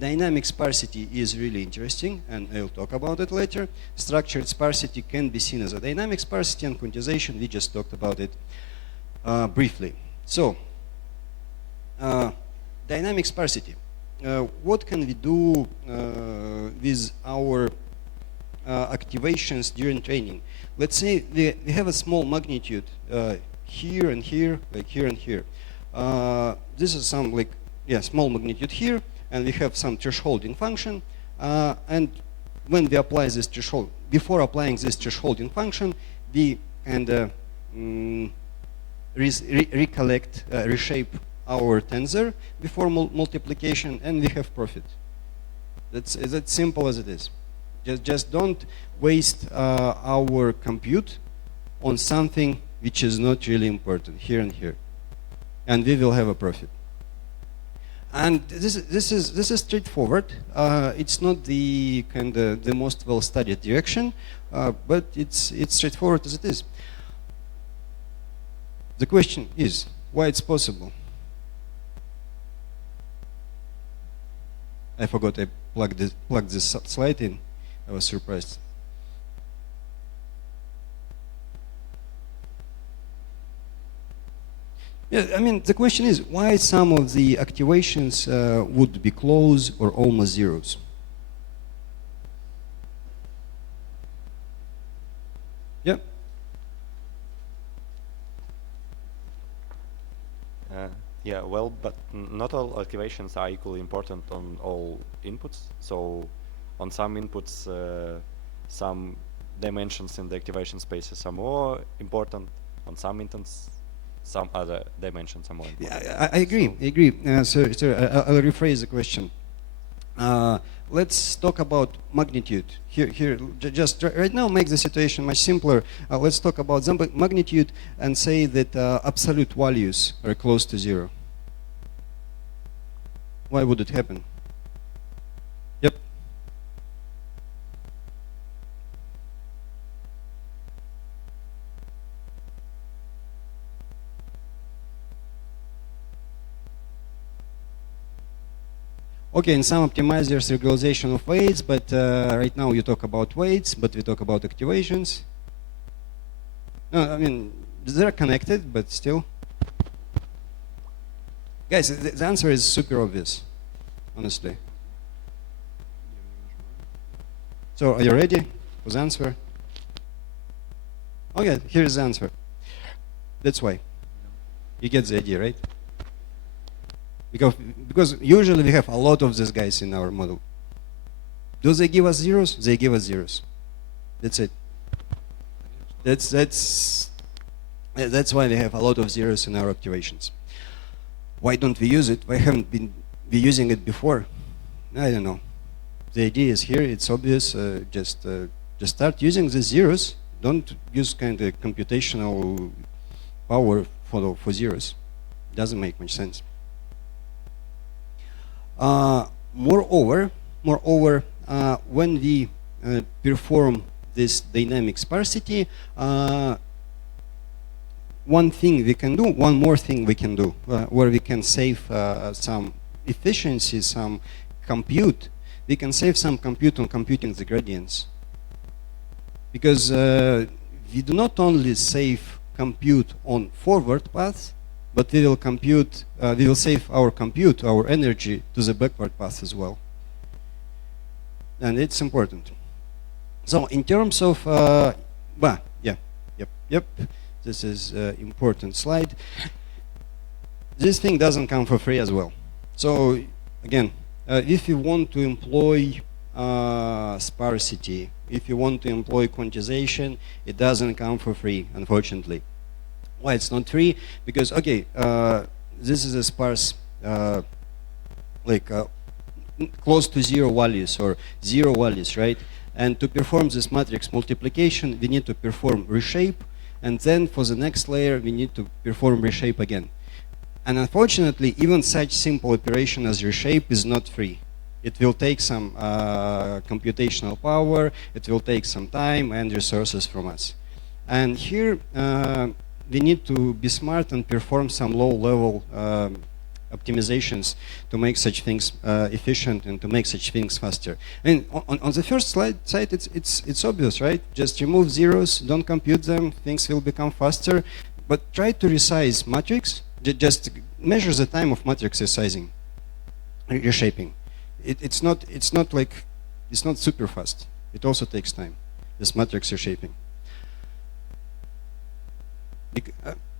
Dynamic sparsity is really interesting, and I'll talk about it later. Structured sparsity can be seen as a dynamic sparsity, and quantization, we just talked about it briefly. So, dynamic sparsity. What can we do with our activations during training? Let's say we have a small magnitude here and here, like here and here. This is some small magnitude here, and we have some thresholding function. And when we apply this threshold, before applying this thresholding function, we kind of recollect, reshape our tensor before multiplication, and we have profit. That's as simple as it is. Just don't waste our compute on something which is not really important here and here, and we will have a profit. And this is straightforward. It's not the kind of the most well-studied direction, but it's straightforward as it is. The question is why it's possible. I forgot I plugged this slide in. I was surprised. Yeah, I mean, the question is why some of the activations would be close or almost zeros. Yeah. Yeah, well, but not all activations are equally important on all inputs. So on some inputs, some dimensions in the activation spaces are more important. On some instances, some other dimensions are more important. Yeah, I agree. I agree. I'll rephrase the question. Let's talk about magnitude. Just right now, make the situation much simpler. Let's talk about the magnitude and say that absolute values are close to 0. Why would it happen? Yep. Okay, in some optimizers, regularization of weights, but right now you talk about weights, but we talk about activations. No, I mean, they're connected, but still. Guys, the answer is super obvious, honestly. So, are you ready for the answer? Okay, here's the answer. That's why. You get the idea, right? Because usually we have a lot of these guys in our model. Do they give us zeros? They give us zeros. That's it. That's why we have a lot of zeros in our activations. Why don't we use it? Why haven't we using it before? I don't know. The idea is here. It's obvious. Just start using the zeros. Don't use kind of computational power for zeros. Doesn't make much sense. Moreover, when we perform this dynamic sparsity, one more thing we can do, where we can save some efficiency, some compute. We can save some compute on computing the gradients. Because we do not only save compute on forward paths, but we will save our compute, our energy to the backward path as well. And it's important. So in terms of, yep, this is an important slide. This thing doesn't come for free as well. So again, if you want to employ sparsity, if you want to employ quantization, it doesn't come for free, unfortunately. Why it's not free? Because, okay, this is a sparse, close to 0 values or 0 values, right? And to perform this matrix multiplication, we need to perform reshape, and then for the next layer, we need to perform reshape again. And unfortunately, even such simple operation as reshape is not free. It will take some computational power, it will take some time and resources from us. And here, we need to be smart and perform some low-level optimizations to make such things efficient and to make such things faster. And on the first side, it's obvious, right? Just remove zeros, don't compute them, things will become faster. But try to resize matrix. Just measure the time of matrix resizing, reshaping. It's not super fast. It also takes time. This matrix reshaping.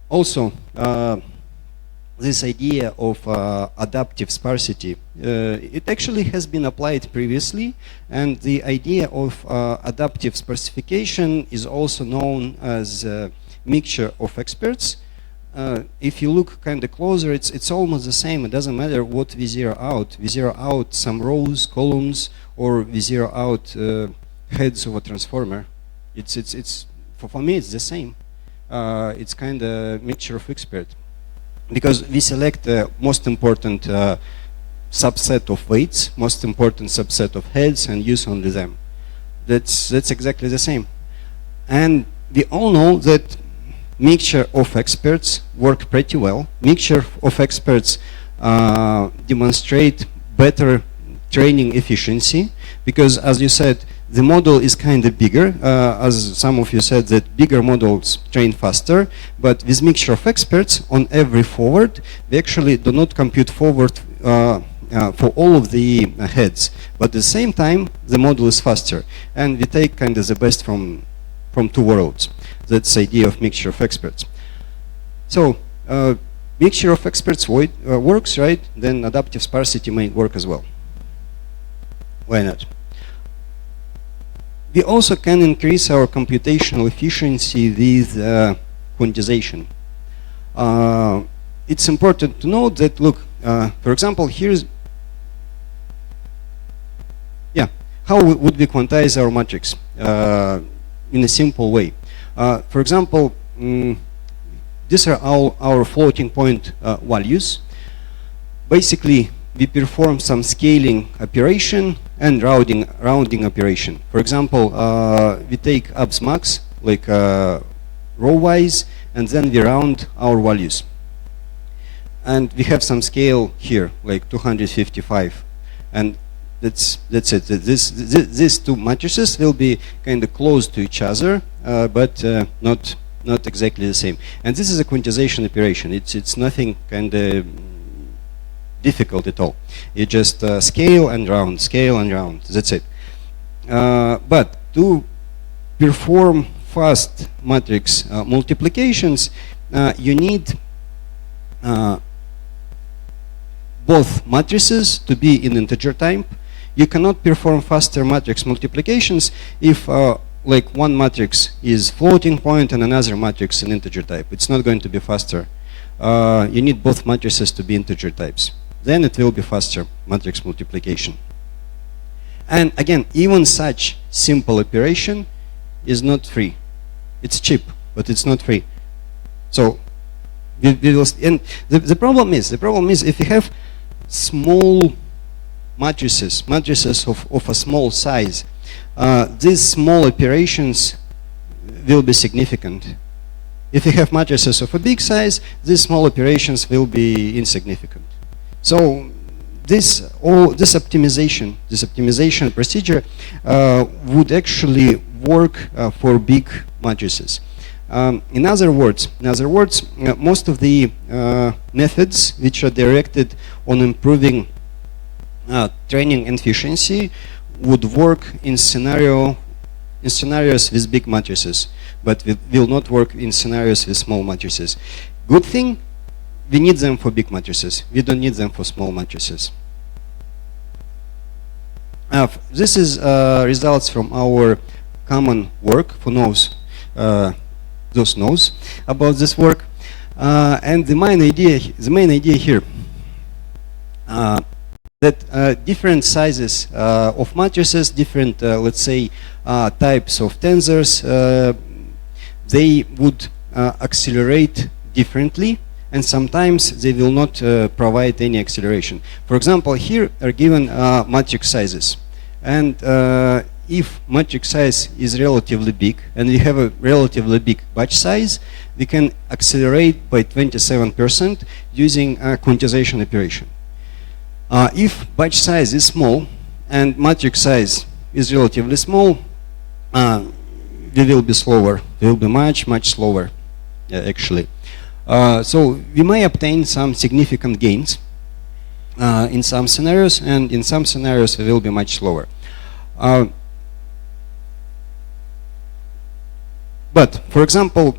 Also, this idea of adaptive sparsity, it actually has been applied previously, and the idea of adaptive sparsification is also known as a mixture of experts. If you look kind of closer, it's almost the same. It doesn't matter what we zero out. We zero out some rows, columns, or we zero out heads of a transformer. For me, it's the same. It's kind of mixture of experts. Because we select the most important subset of weights, most important subset of heads, and use only them. That's exactly the same. And we all know that mixture of experts work pretty well. Mixture of experts demonstrate better training efficiency, because as you said, the model is kind of bigger. As some of you said, that bigger models train faster, but with mixture of experts on every forward, we actually do not compute forward for all of the heads. But at the same time, the model is faster. And we take kind of the best from two worlds. That's the idea of mixture of experts. So mixture of experts works, right? Then adaptive sparsity may work as well. Why not? We also can increase our computational efficiency with quantization. It's important to note that, look, for example, here's, how would we quantize our matrix in a simple way? For example, these are our floating point values. Basically, we perform some scaling operation and rounding operation. For example, we take abs max, like row-wise, and then we round our values. And we have some scale here, like 255. And that's it. These two matrices will be kind of close to each other, but not exactly the same. And this is a quantization operation. It's nothing kind of difficult at all. You just scale and round, scale and round. That's it. But to perform fast matrix multiplications, you need both matrices to be in integer type. You cannot perform faster matrix multiplications if like one matrix is floating point and another matrix in integer type. It's not going to be faster. You need both matrices to be integer types. Then it will be faster matrix multiplication. And again, even such simple operation is not free. It's cheap, but it's not free. So we will, and the problem is if you have small matrices of a small size, these small operations will be significant. If you have matrices of a big size, these small operations will be insignificant. So this optimization procedure would actually work for big matrices. In other words, most of the methods which are directed on improving training efficiency would work in scenarios with big matrices, but will not work in scenarios with small matrices. Good thing, we need them for big matrices. We don't need them for small matrices. This is results from our common work for those knows about this work, and the main idea here that different sizes of matrices, different let's say types of tensors, they would accelerate differently, and sometimes they will not provide any acceleration. For example, here are given matrix sizes, and if matrix size is relatively big and we have a relatively big batch size, we can accelerate by 27% using a quantization operation. If batch size is small and matrix size is relatively small, we will be slower. We will be much slower, actually. So we may obtain some significant gains in some scenarios, and in some scenarios we will be much slower. But, for example,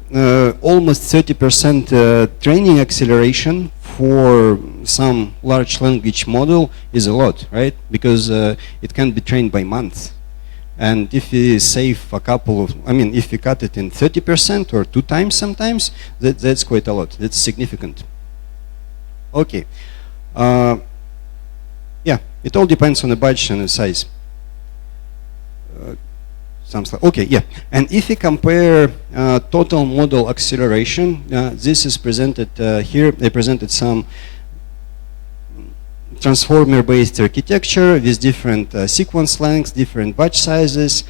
almost 30% training acceleration for some large language model is a lot, right? Because it can be trained by months. And if we save a couple of, if we cut it in 30% or 2 times sometimes, that's quite a lot. That's significant. Okay. Yeah, it all depends on the budget and the size. Okay, yeah. And if we compare total model acceleration, this is presented here. They presented some transformer-based architecture with different sequence lengths, different batch sizes,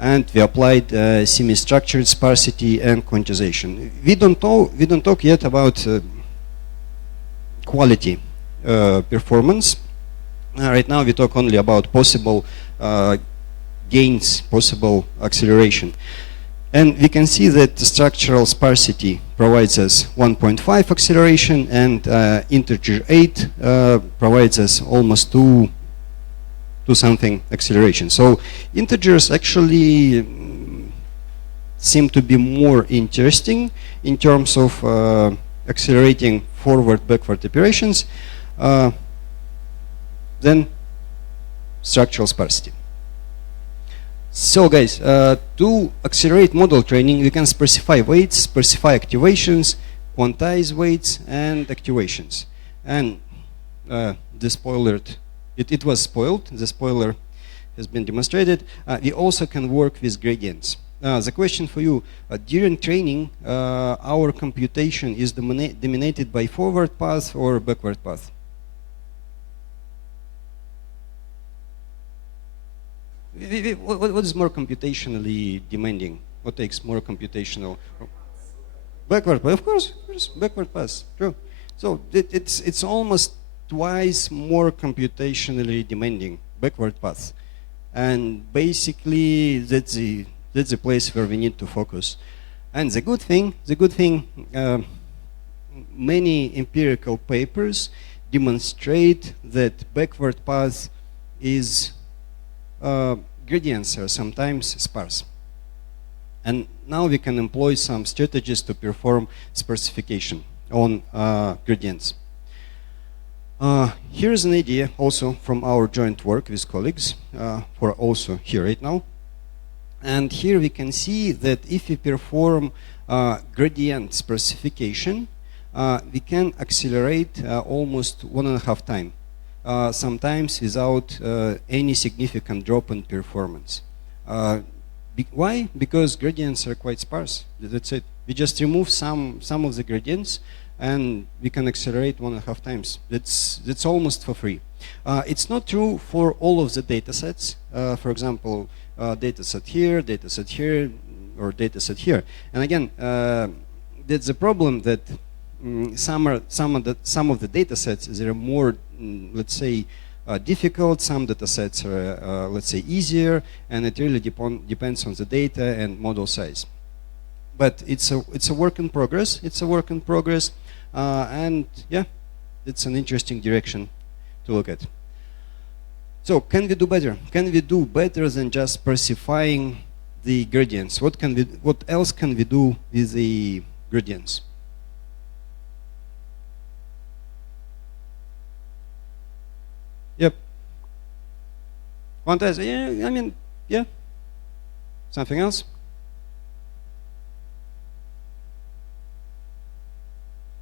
and we applied semi-structured sparsity and quantization. We don't talk yet about quality performance. Right now we talk only about possible gains, possible acceleration. And we can see that the structural sparsity provides us 1.5 acceleration, and integer 8 provides us almost 2 something acceleration. So integers actually seem to be more interesting in terms of accelerating forward-backward operations, then structural sparsity. So guys, to accelerate model training, we can specify weights, specify activations, quantize weights and activations. And the spoiler, it was spoiled, the spoiler has been demonstrated. We also can work with gradients. The question for you, during training, our computation is dominated by forward path or backward path? What is more computationally demanding? What takes more computational? Backward path, of course, backward path, true. So it's almost twice more computationally demanding, backward path. And basically that's the place where we need to focus. And the good thing, many empirical papers demonstrate that backward path is gradients are sometimes sparse. And now we can employ some strategies to perform sparsification on gradients. Here's an idea also from our joint work with colleagues who are also here right now. And here we can see that if we perform gradient sparsification, we can accelerate almost 1.5 times. Sometimes without any significant drop in performance. Why? Because gradients are quite sparse. That's it. We just remove some of the gradients and we can accelerate 1.5 times. That's almost for free. It's not true for all of the data sets. For example, data set here, or data set here. And again, that's the problem that some of the data sets, they are more, let's say, difficult. Some data sets are, let's say, easier, and it really depends on the data and model size. But it's a work in progress. It's a work in progress, and yeah, it's an interesting direction to look at. So, can we do better? Can we do better than just specifying the gradients? What else can we do with the gradients? Yep. Quantize, yeah, I mean, yeah. Something else?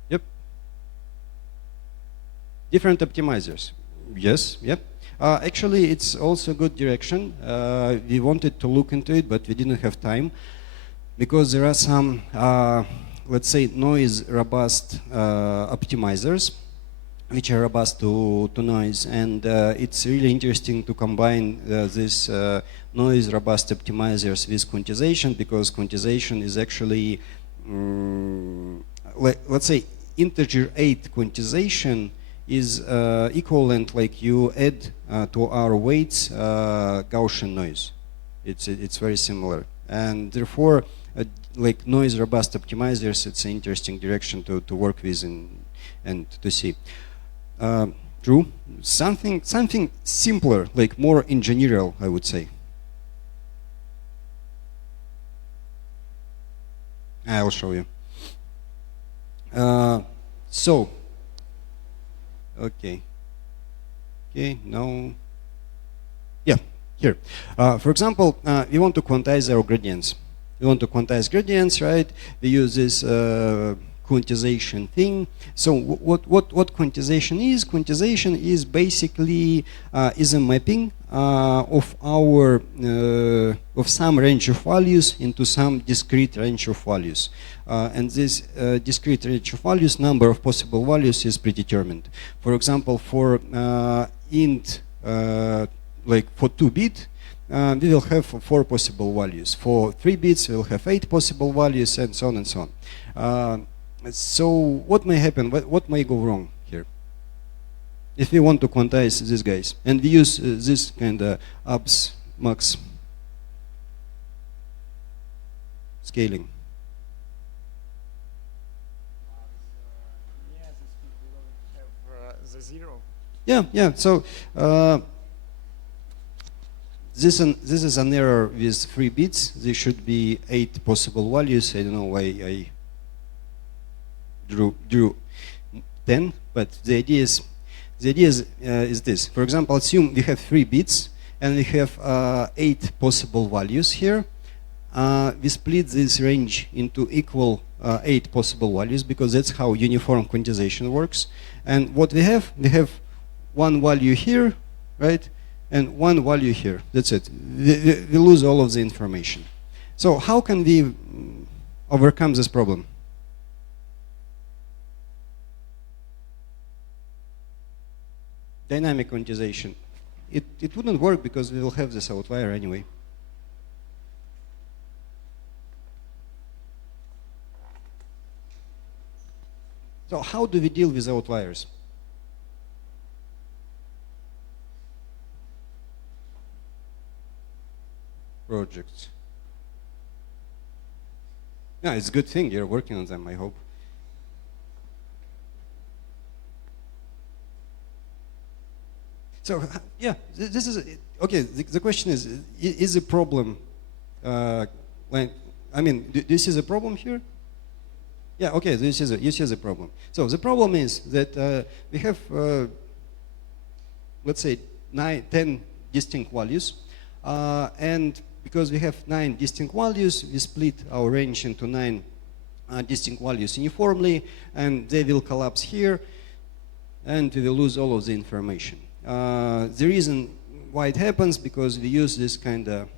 Yep. Different optimizers. Yes, yep. Actually, it's also a good direction. We wanted to look into it, but we didn't have time because there are some, let's say, noise robust optimizers which are robust to noise, and it's really interesting to combine this noise robust optimizers with quantization, because quantization is actually, let's say, integer 8 quantization is equivalent, like you add to our weights Gaussian noise. It's very similar, and therefore, like noise robust optimizers, it's an interesting direction to work with and to see. True. Something simpler, like more engineering, I would say. I'll show you. So, okay, no, yeah, here. For example, we want to quantize our gradients. We want to quantize gradients, right? We use this quantization thing. So what quantization is? Quantization is basically is a mapping of our of some range of values into some discrete range of values, and this discrete range of values, number of possible values, is predetermined. For example, for int, like for 2-bit, we will have 4 possible values. For 3 bits, we will have 8 possible values, and so on and so on. So what may happen? What may go wrong here? If we want to quantize these guys, and we use this kind of abs max scaling. The zero. Yeah. So this is an error with 3 bits. There should be 8 possible values. I don't know why I drew 10, but the idea is this. For example, assume we have 3 bits and we have 8 possible values here. We split this range into equal 8 possible values because that's how uniform quantization works. And what we have 1 value here, right, and 1 value here. That's it. We lose all of the information. So how can we overcome this problem? Dynamic quantization. It wouldn't work because we will have this outlier anyway. So how do we deal with outliers? Projects. Yeah, it's a good thing you're working on them, I hope. So, yeah, this is, okay, the question is a problem, like, I mean, do you see the problem here? Yeah, okay, you see the problem. So the problem is that we have, let's say, 10 distinct values, and because we have 9 distinct values, we split our range into 9 distinct values uniformly, and they will collapse here, and we will lose all of the information. The reason why it happens because we use this kind of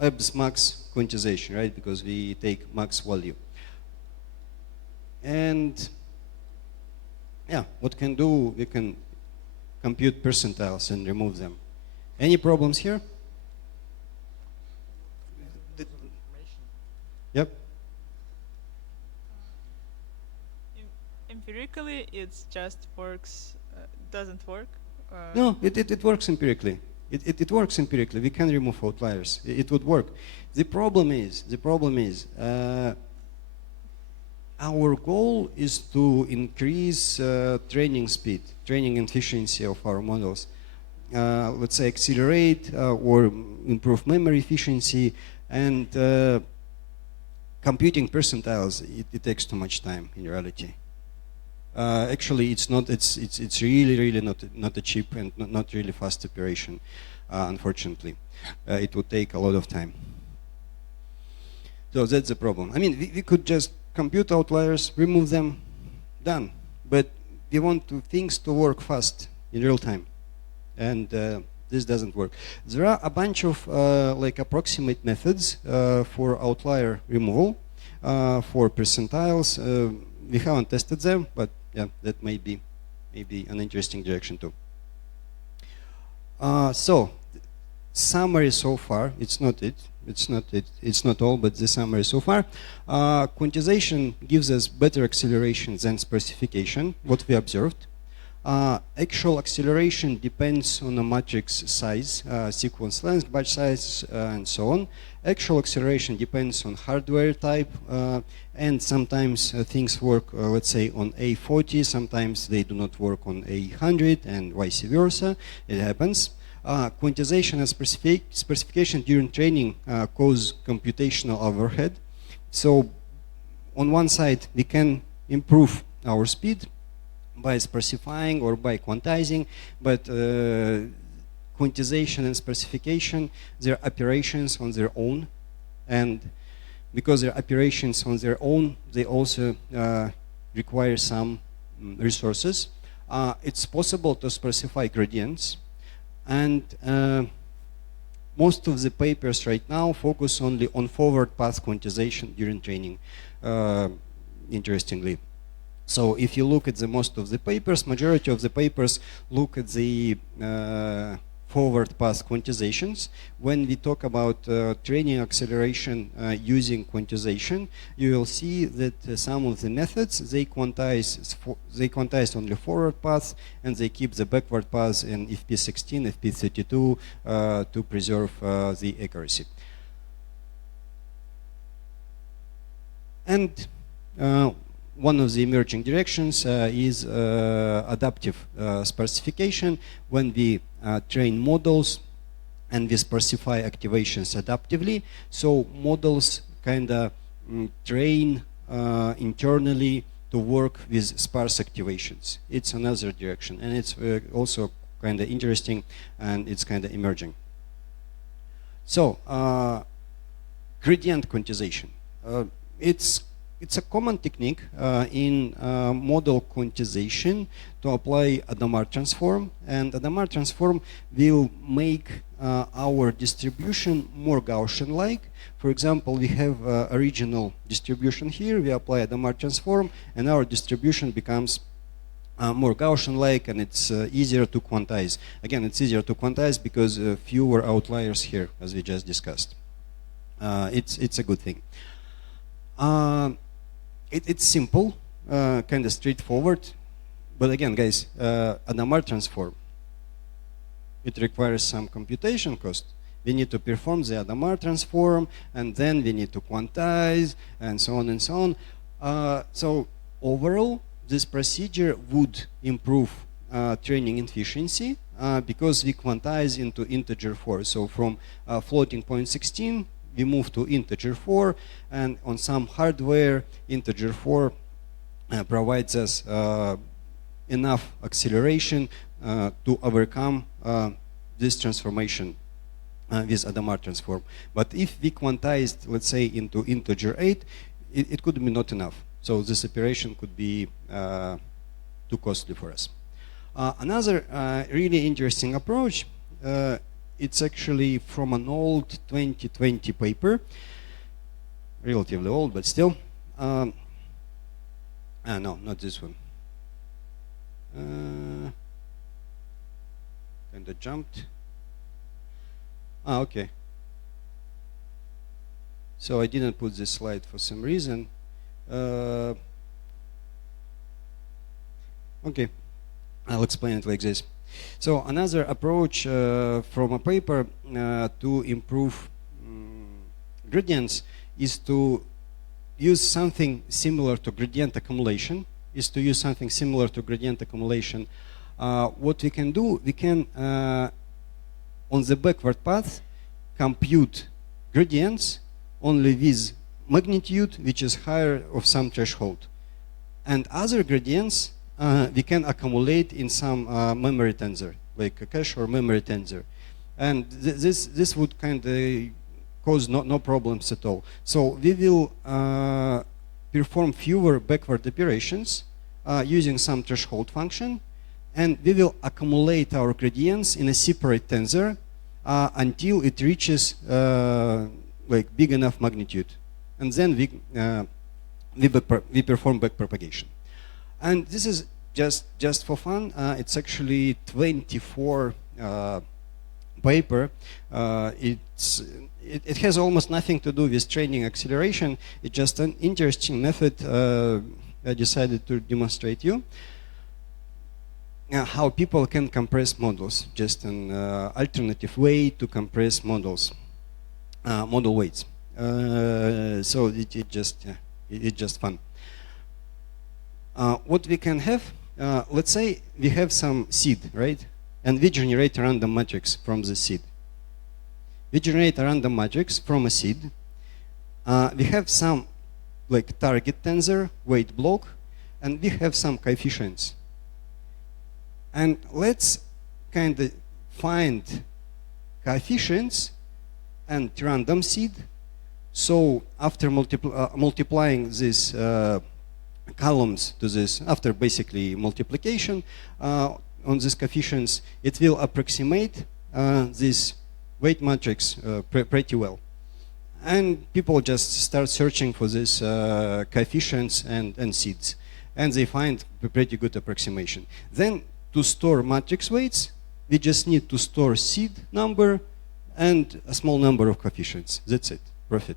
EBS max quantization, right? Because we take max value. And yeah, what can do? We can compute percentiles and remove them. Any problems here? Yep. Empirically, it just works, doesn't work. No, it works empirically. It works empirically. We can remove outliers. It would work. The problem is, our goal is to increase training speed, training efficiency of our models. Let's say accelerate or improve memory efficiency, and computing percentiles. It takes too much time in reality. Actually, it's not. It's really not a cheap and not really fast operation. Unfortunately, it would take a lot of time. So that's the problem. I mean, we could just compute outliers, remove them, done. But we want things to work fast in real time, and this doesn't work. There are a bunch of like approximate methods for outlier removal, for percentiles. We haven't tested them, but yeah, that may be an interesting direction too. So, summary so far. It's not all, but the summary so far. Quantization gives us better acceleration than specification, what we observed. Actual acceleration depends on the matrix size, sequence length, batch size, and so on. Actual acceleration depends on hardware type, and sometimes things work, let's say, on A40, sometimes they do not work on A100, and vice versa. It happens. Quantization and specification during training cause computational overhead. So on one side, we can improve our speed by specifying or by quantizing, but quantization and specification, they're operations on their own, and because they're operations on their own, they also require some resources. It's possible to specify gradients, and most of the papers right now focus only on forward path quantization during training, interestingly. So if you look at the most of the papers, majority of the papers look at the forward path quantizations. When we talk about training acceleration using quantization, you will see that some of the methods, they quantize only forward paths, and they keep the backward paths in FP16, FP32 to preserve the accuracy. And one of the emerging directions is adaptive specification. When we train models and we specify activations adaptively, so models kind of train internally to work with sparse activations. It's another direction, and it's also kind of interesting, and it's kind of emerging. So, gradient quantization. It's a common technique in model quantization to apply Adamar transform, and Adamar transform will make our distribution more Gaussian-like. For example, we have original distribution here, we apply Adamar transform, and our distribution becomes more Gaussian-like, and it's easier to quantize. Again, it's easier to quantize because fewer outliers here, as we just discussed. It's a good thing. It's simple, kind of straightforward, but again, guys, Adamar transform, it requires some computation cost. We need to perform the Adamar transform, and then we need to quantize, and so on and so on. So overall, this procedure would improve training efficiency because we quantize into integer 4. So from floating point 16, we move to integer 4, and on some hardware, integer 4 provides us enough acceleration to overcome this transformation with Adamar transform. But if we quantized, let's say, into integer 8, it could be not enough. So this operation could be too costly for us. Another really interesting approach, it's actually from an old 2020 paper, relatively old, but still. No, not this one. Kind of jumped. Okay. So I didn't put this slide for some reason. Okay, I'll explain it like this. So another approach from a paper to improve gradients is to use something similar to gradient accumulation. What we can do, we can on the backward path compute gradients only with magnitude which is higher of some threshold, and other gradients we can accumulate in some memory tensor, like a cache or memory tensor, and this would kind of cause no problems at all. So we will perform fewer backward operations using some threshold function, and we will accumulate our gradients in a separate tensor until it reaches like big enough magnitude, and then we perform backpropagation. And this is just for fun. It's actually 24 paper. It has almost nothing to do with training acceleration. It's just an interesting method I decided to demonstrate you. How people can compress models, just an alternative way to compress models, model weights. So it's just fun. What we can have, let's say we have some seed, right? And we generate a random matrix from the seed. We generate a random matrix from a seed. We have some like target tensor, weight block, and we have some coefficients. And let's kind of find coefficients and random seed. So after multiplying these columns to this, after basically multiplication on these coefficients, it will approximate this weight matrix pretty well. And people just start searching for these coefficients and seeds, and they find a pretty good approximation. Then to store matrix weights, we just need to store seed number and a small number of coefficients. That's it. Profit.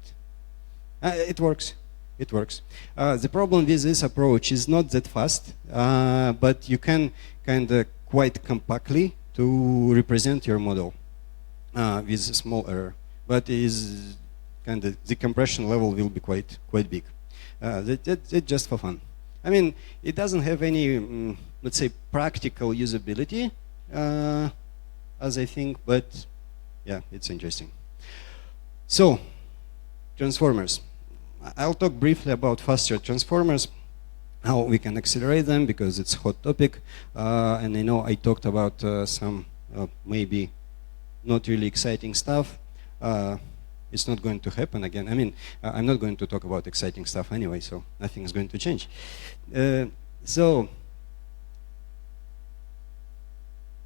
It works. It works. The problem with this approach is not that fast, but you can kind of quite compactly to represent your model with a small error. But is kind of the compression level will be quite big. It's just for fun. I mean, it doesn't have any, let's say, practical usability, as I think, but yeah, it's interesting. So, transformers. I'll talk briefly about faster transformers, how we can accelerate them, because it's a hot topic. And I know I talked about some maybe not really exciting stuff. It's not going to happen again. I mean, I'm not going to talk about exciting stuff anyway, so nothing is going to change. So,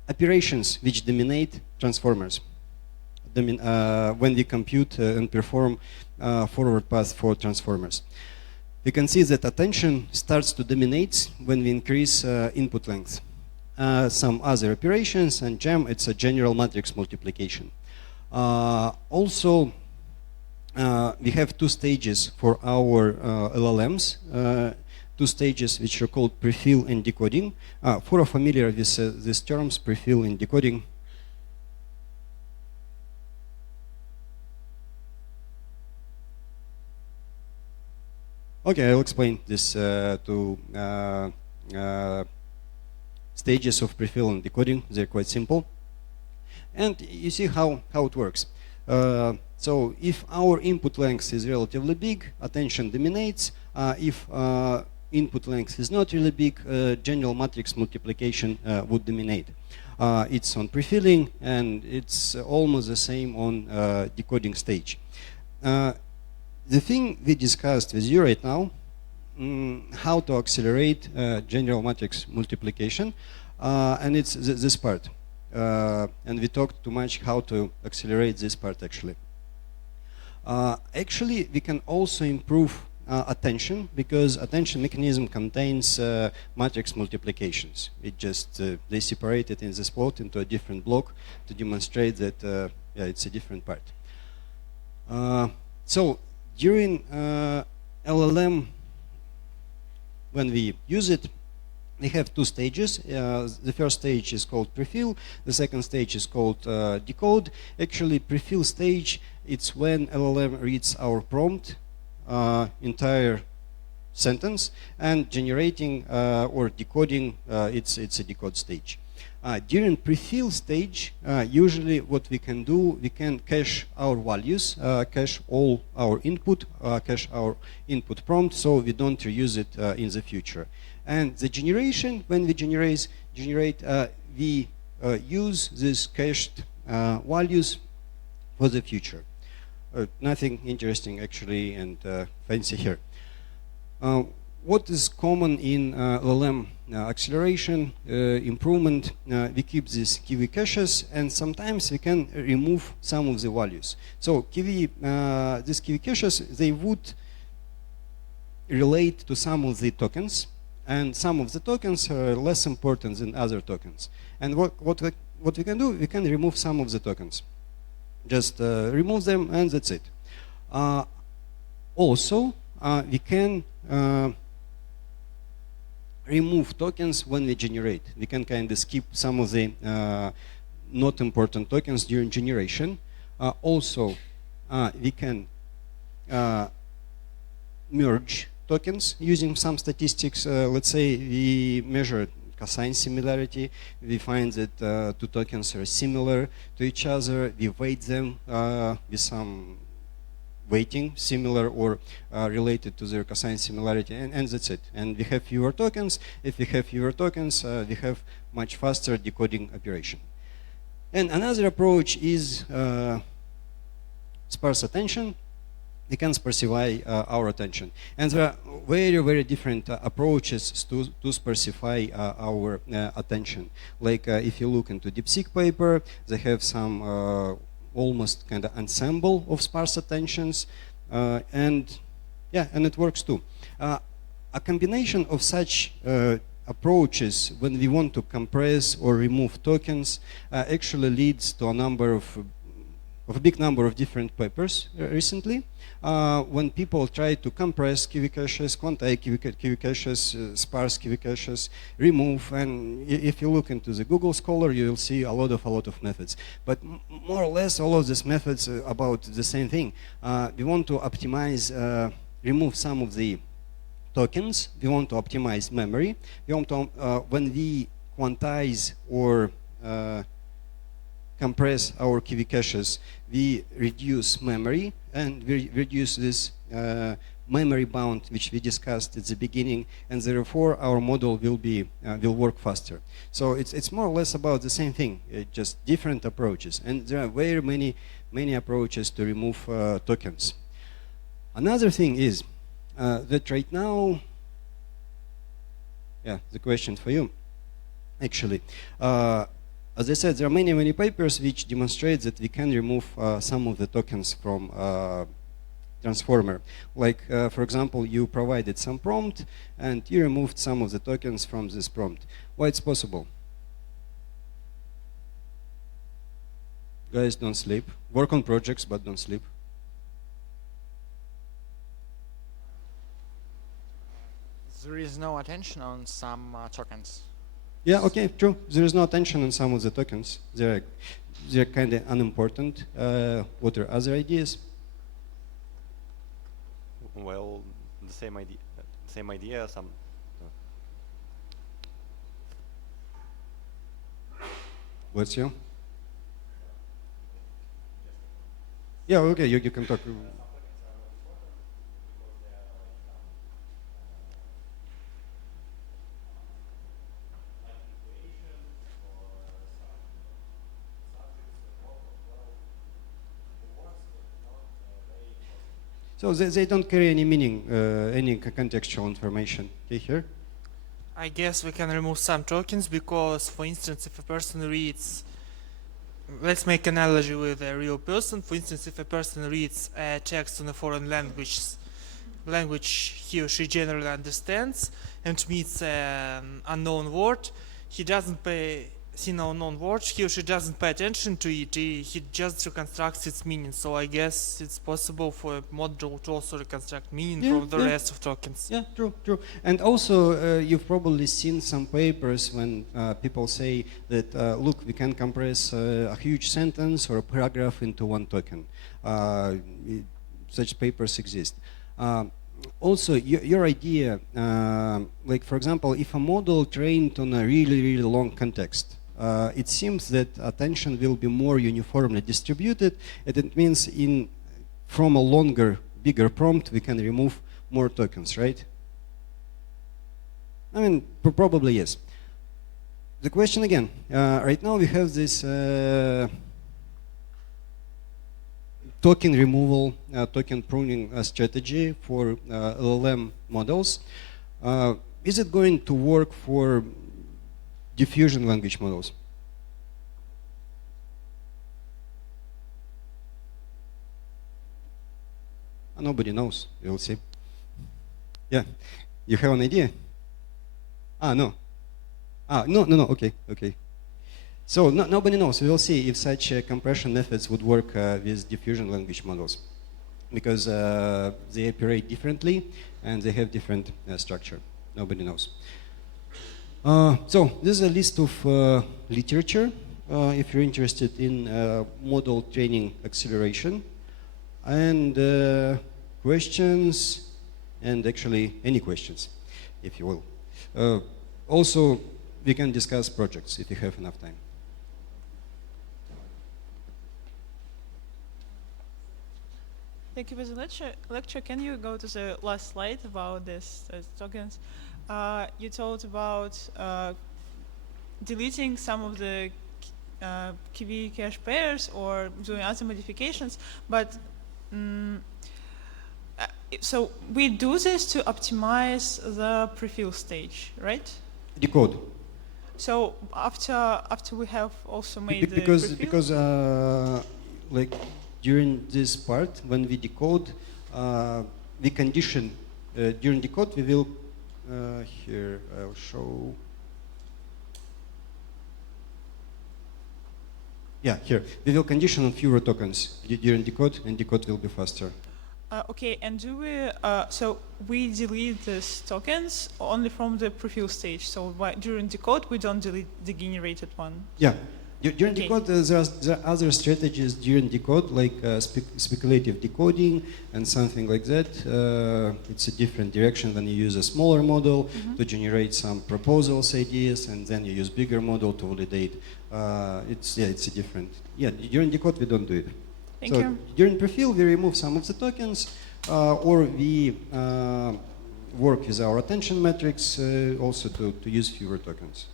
operations which dominate transformers. When we compute and perform forward path for transformers. We can see that attention starts to dominate when we increase input length. Some other operations, and GEM, it's a general matrix multiplication. Also, we have two stages for our LLMs, two stages which are called prefill and decoding. For a familiar with these terms, prefill and decoding. Okay, I'll explain this two stages of prefill and decoding. They're quite simple. And you see how it works. So if our input length is relatively big, attention dominates. If input length is not really big, general matrix multiplication would dominate. It's on prefilling, and it's almost the same on decoding stage. The thing we discussed with you right now, how to accelerate general matrix multiplication, and it's this part. And we talked too much how to accelerate this part actually. Actually, we can also improve attention, because attention mechanism contains matrix multiplications. It just, they separate it in this plot into a different block to demonstrate that yeah, it's a different part. So during LLM, when we use it, we have two stages. The first stage is called prefill. The second stage is called decode. Actually, prefill stage, it's when LLM reads our prompt, entire sentence, and generating or decoding, it's a decode stage. During prefill stage, usually what we can do, we can cache our values, cache all our input, cache our input prompt, so we don't reuse it in the future. And the generation, when we generate, we use these cached values for the future. Nothing interesting actually and fancy here. What is common in LLM acceleration, improvement, we keep these KV caches, and sometimes we can remove some of the values. So these KV caches, they would relate to some of the tokens, and some of the tokens are less important than other tokens. And what we can do, we can remove some of the tokens. Just remove them, and that's it. Also, we can remove tokens when we generate. We can kind of skip some of the not important tokens during generation. Also, we can merge tokens using some statistics. Let's say we measure cosine similarity. We find that two tokens are similar to each other. We weight them with some weighting, similar or related to their cosine similarity, and that's it. And we have fewer tokens. If we have fewer tokens, we have much faster decoding operation. And another approach is sparse attention. We can sparsify our attention. And there are very, very different approaches to sparsify our attention. Like if you look into DeepSeek paper, they have some almost kind of ensemble of sparse attentions, and yeah, and it works too. A combination of such approaches, when we want to compress or remove tokens, actually leads to a big number of different papers recently. When people try to compress KV caches, quantize KV caches, sparse KV caches, remove, and if you look into the Google Scholar, you will see a lot of methods. But more or less, all of these methods are about the same thing. We want to optimize, remove some of the tokens. We want to optimize memory. We want to, when we quantize or compress our KV caches, we reduce memory, and we reduce this memory bound, which we discussed at the beginning, and therefore our model will work faster. So it's more or less about the same thing, just different approaches, and there are very many approaches to remove tokens. Another thing is that right now, the question for you, actually. As I said, there are many papers which demonstrate that we can remove some of the tokens from transformer. Like, for example, you provided some prompt and you removed some of the tokens from this prompt. Why it's possible? Guys, don't sleep. Work on projects, but don't sleep. There is no attention on some tokens. Yeah, okay, true. There is no attention on some of the tokens. They're kind of unimportant. What are other ideas? Well, the same idea. Same idea. Some. What's your? Yeah, okay, you can talk. So they don't carry any meaning, any contextual information. Okay, here? I guess we can remove some tokens because, for instance, if a person reads, let's make an analogy with a real person. For instance, if a person reads a text in a foreign language he or she generally understands, and meets an unknown word, he doesn't see an unknown word, he or she doesn't pay attention to it, he just reconstructs its meaning. So I guess it's possible for a model to also reconstruct meaning from the rest of tokens. Yeah, true. And also, you've probably seen some papers when people say that, look, we can compress a huge sentence or a paragraph into one token. Such papers exist. Also, your idea, like for example, if a model trained on a really long context, it seems that attention will be more uniformly distributed, and it means from a bigger prompt, we can remove more tokens, right? I mean, probably yes. The question again, right now we have this token removal, token pruning strategy for LLM models. Is it going to work for diffusion language models? Nobody knows. We'll see. Yeah, you have an idea? No. No. Okay. So nobody knows. We'll see if such compression methods would work with diffusion language models, because they operate differently and they have different structure. Nobody knows. So this is a list of literature if you're interested in model training acceleration, and questions, and actually any questions, if you will. Also, we can discuss projects if you have enough time. Thank you for the lecture. Can you go to the last slide about this tokens? You told about deleting some of the key cache pairs or doing other modifications, but so we do this to optimize the prefill stage, right? Decode. So after we have also made because like during this part when we decode, we condition during decode we will here I'll show. Yeah, here we will condition on fewer tokens during decode, and decode will be faster. Okay, and do we so we delete these tokens only from the prefill stage? So during decode we don't delete the generated one? Yeah, during decode there are other strategies during decode, like speculative decoding and something like that. It's a different direction when you use a smaller model to generate some proposals, ideas, and then you use bigger model to validate. It's a different. Yeah, during decode we don't do it. Thank you. During prefill, we remove some of the tokens, or we work with our attention metrics also to use fewer tokens.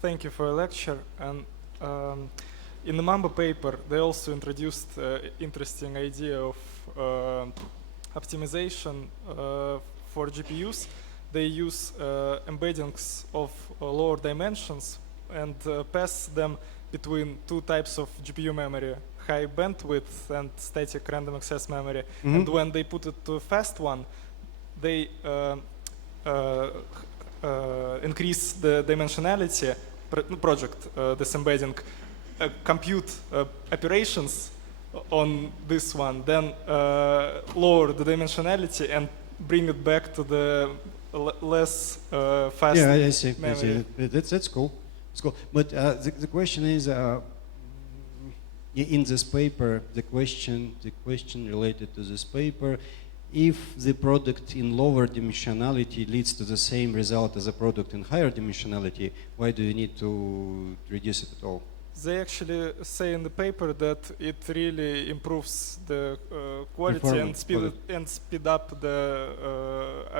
Thank you for your lecture. And in the Mambo paper, they also introduced interesting idea of optimization for GPUs. They use embeddings of lower dimensions and pass them between two types of GPU memory, high bandwidth and static random access memory. Mhm. And when they put it to a fast one, they increase the dimensionality project, this embedding, compute operations on this one, then lower the dimensionality and bring it back to the less fast Yeah, I see. memory. That's cool. It's cool. But the question is, in this paper, the question related to this paper, if the product in lower dimensionality leads to the same result as a product in higher dimensionality, why do you need to reduce it at all? They actually say in the paper that it really improves the quality and speed up the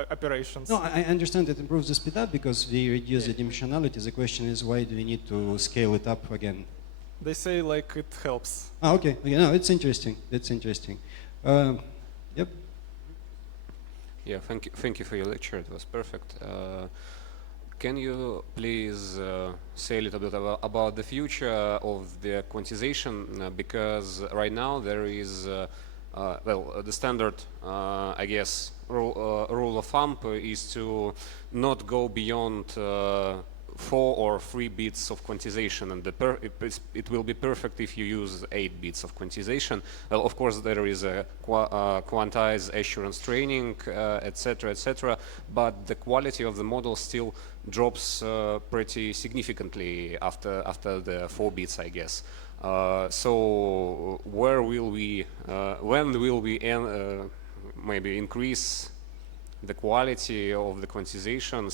operations. No, I understand it improves the speed up because we reduce the dimensionality. The question is, why do we need to scale it up again? They say like it helps. Ah, okay. No, it's interesting. That's interesting. Yep. Yeah, thank you for your lecture. It was perfect. Can you please say a little bit about the future of the quantization? Because right now there is, the standard, I guess, rule of thumb is to not go beyond 4 or 3 bits of quantization, and it will be perfect if you use 8 bits of quantization. Well, of course, there is a quantized assurance training, etc., etc., but the quality of the model still drops pretty significantly after the 4 bits, I guess. So where will we, when will we maybe increase the quality of the quantization,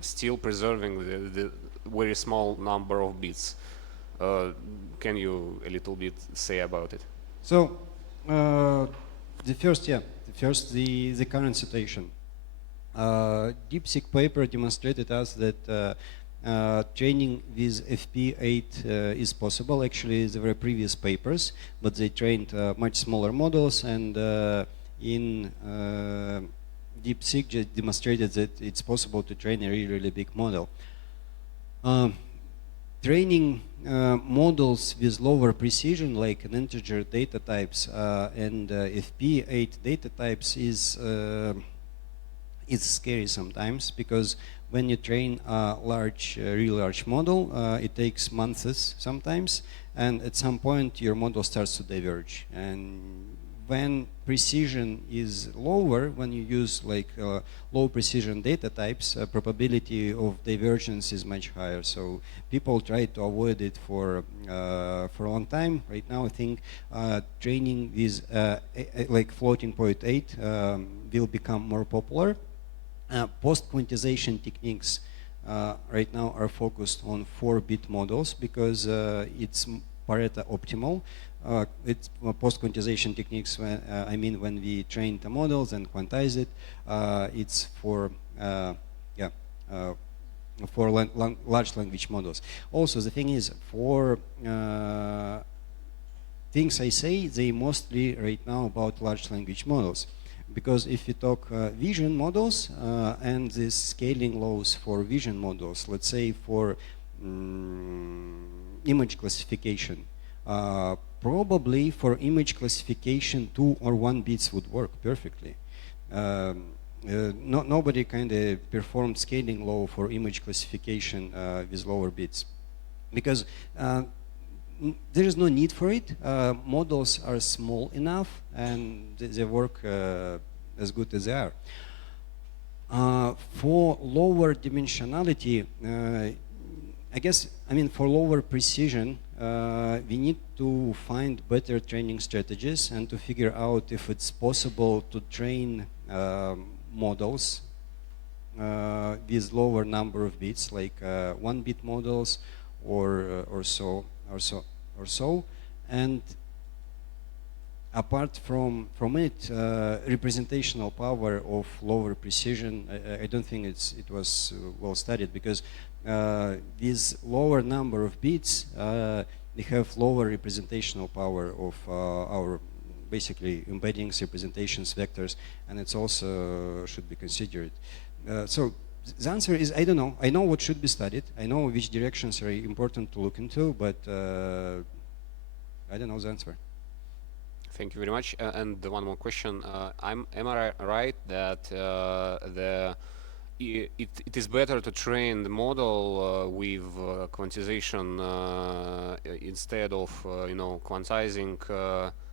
still preserving the very small number of bits? Can you a little bit say about it? So the current situation. DeepSeek paper demonstrated us that training with FP8 is possible. Actually, there were previous papers, but they trained much smaller models, and in DeepSeek just demonstrated that it's possible to train a really big model. Training models with lower precision, like an integer data types and FP8 data types, is scary sometimes, because when you train a really large model, it takes months sometimes, and at some point your model starts to diverge. And when precision is lower, when you use like low precision data types, probability of divergence is much higher. So people try to avoid it for a long time. Right now, I think training with like floating point 8 will become more popular. Post-quantization techniques right now are focused on 4-bit models because it's Pareto optimal. It's post-quantization techniques, when we train the models and quantize it, it's for large language models. Also, the thing is, for things I say, they mostly right now about large language models. Because if you talk vision models and the scaling laws for vision models, let's say for image classification, probably for image classification 2 or 1 bits would work perfectly. Nobody kind of performed scaling law for image classification with lower bits, because there is no need for it. Models are small enough and they work as good as they are. For lower dimensionality, for lower precision, we need to find better training strategies and to figure out if it's possible to train models with lower number of bits, like 1-bit models or so. And apart from it, representational power of lower precision, I don't think it was well studied, because with lower number of bits, we have lower representational power of our basically embeddings, representations, vectors, and it's also should be considered. So the answer is, I don't know. I know what should be studied. I know which directions are important to look into, but I don't know the answer. Thank you very much. And one more question. Am I right that it is better to train the model with quantization instead of quantizing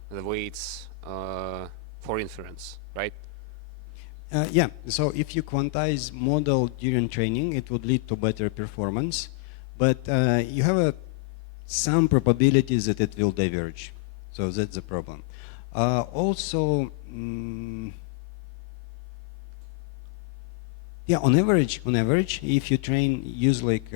the weights for inference, right? Yeah, so if you quantize model during training, it would lead to better performance, but you have some probabilities that it will diverge. So that's the problem. Also, yeah, on average, if you use like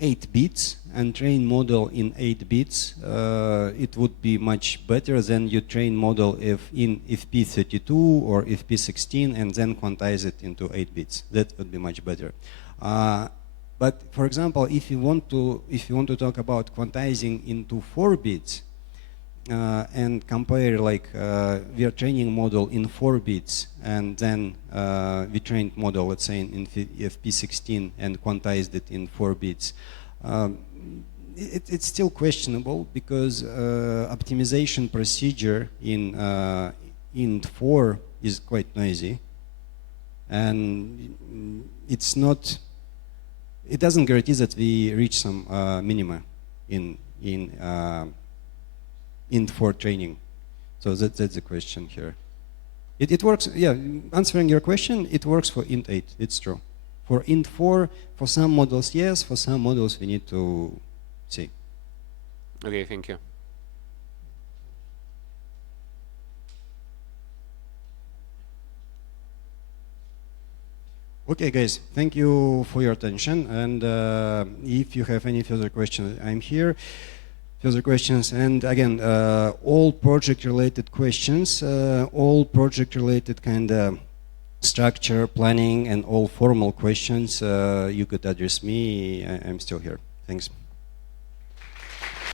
8 bits and train model in 8 bits, it would be much better than you train model in FP32 or FP16 and then quantize it into 8 bits. That would be much better. But for example, if you want to talk about quantizing into 4 bits and compare, like we are training model in 4 bits and then we trained model, let's say in FP16 and quantized it in 4 bits, it's still questionable, because optimization procedure in int4 is quite noisy, and it doesn't guarantee that we reach some minima in int4 training. So that's the question here. It works, yeah, answering your question, it works for int8, it's true. For int4, for some models, yes, for some models we need to see. Okay, thank you. Okay, guys, thank you for your attention, and if you have any further questions, I'm here. Further questions, and again, all project-related questions, all project-related kind of structure, planning, and all formal questions, you could address me. I'm still here. Thanks.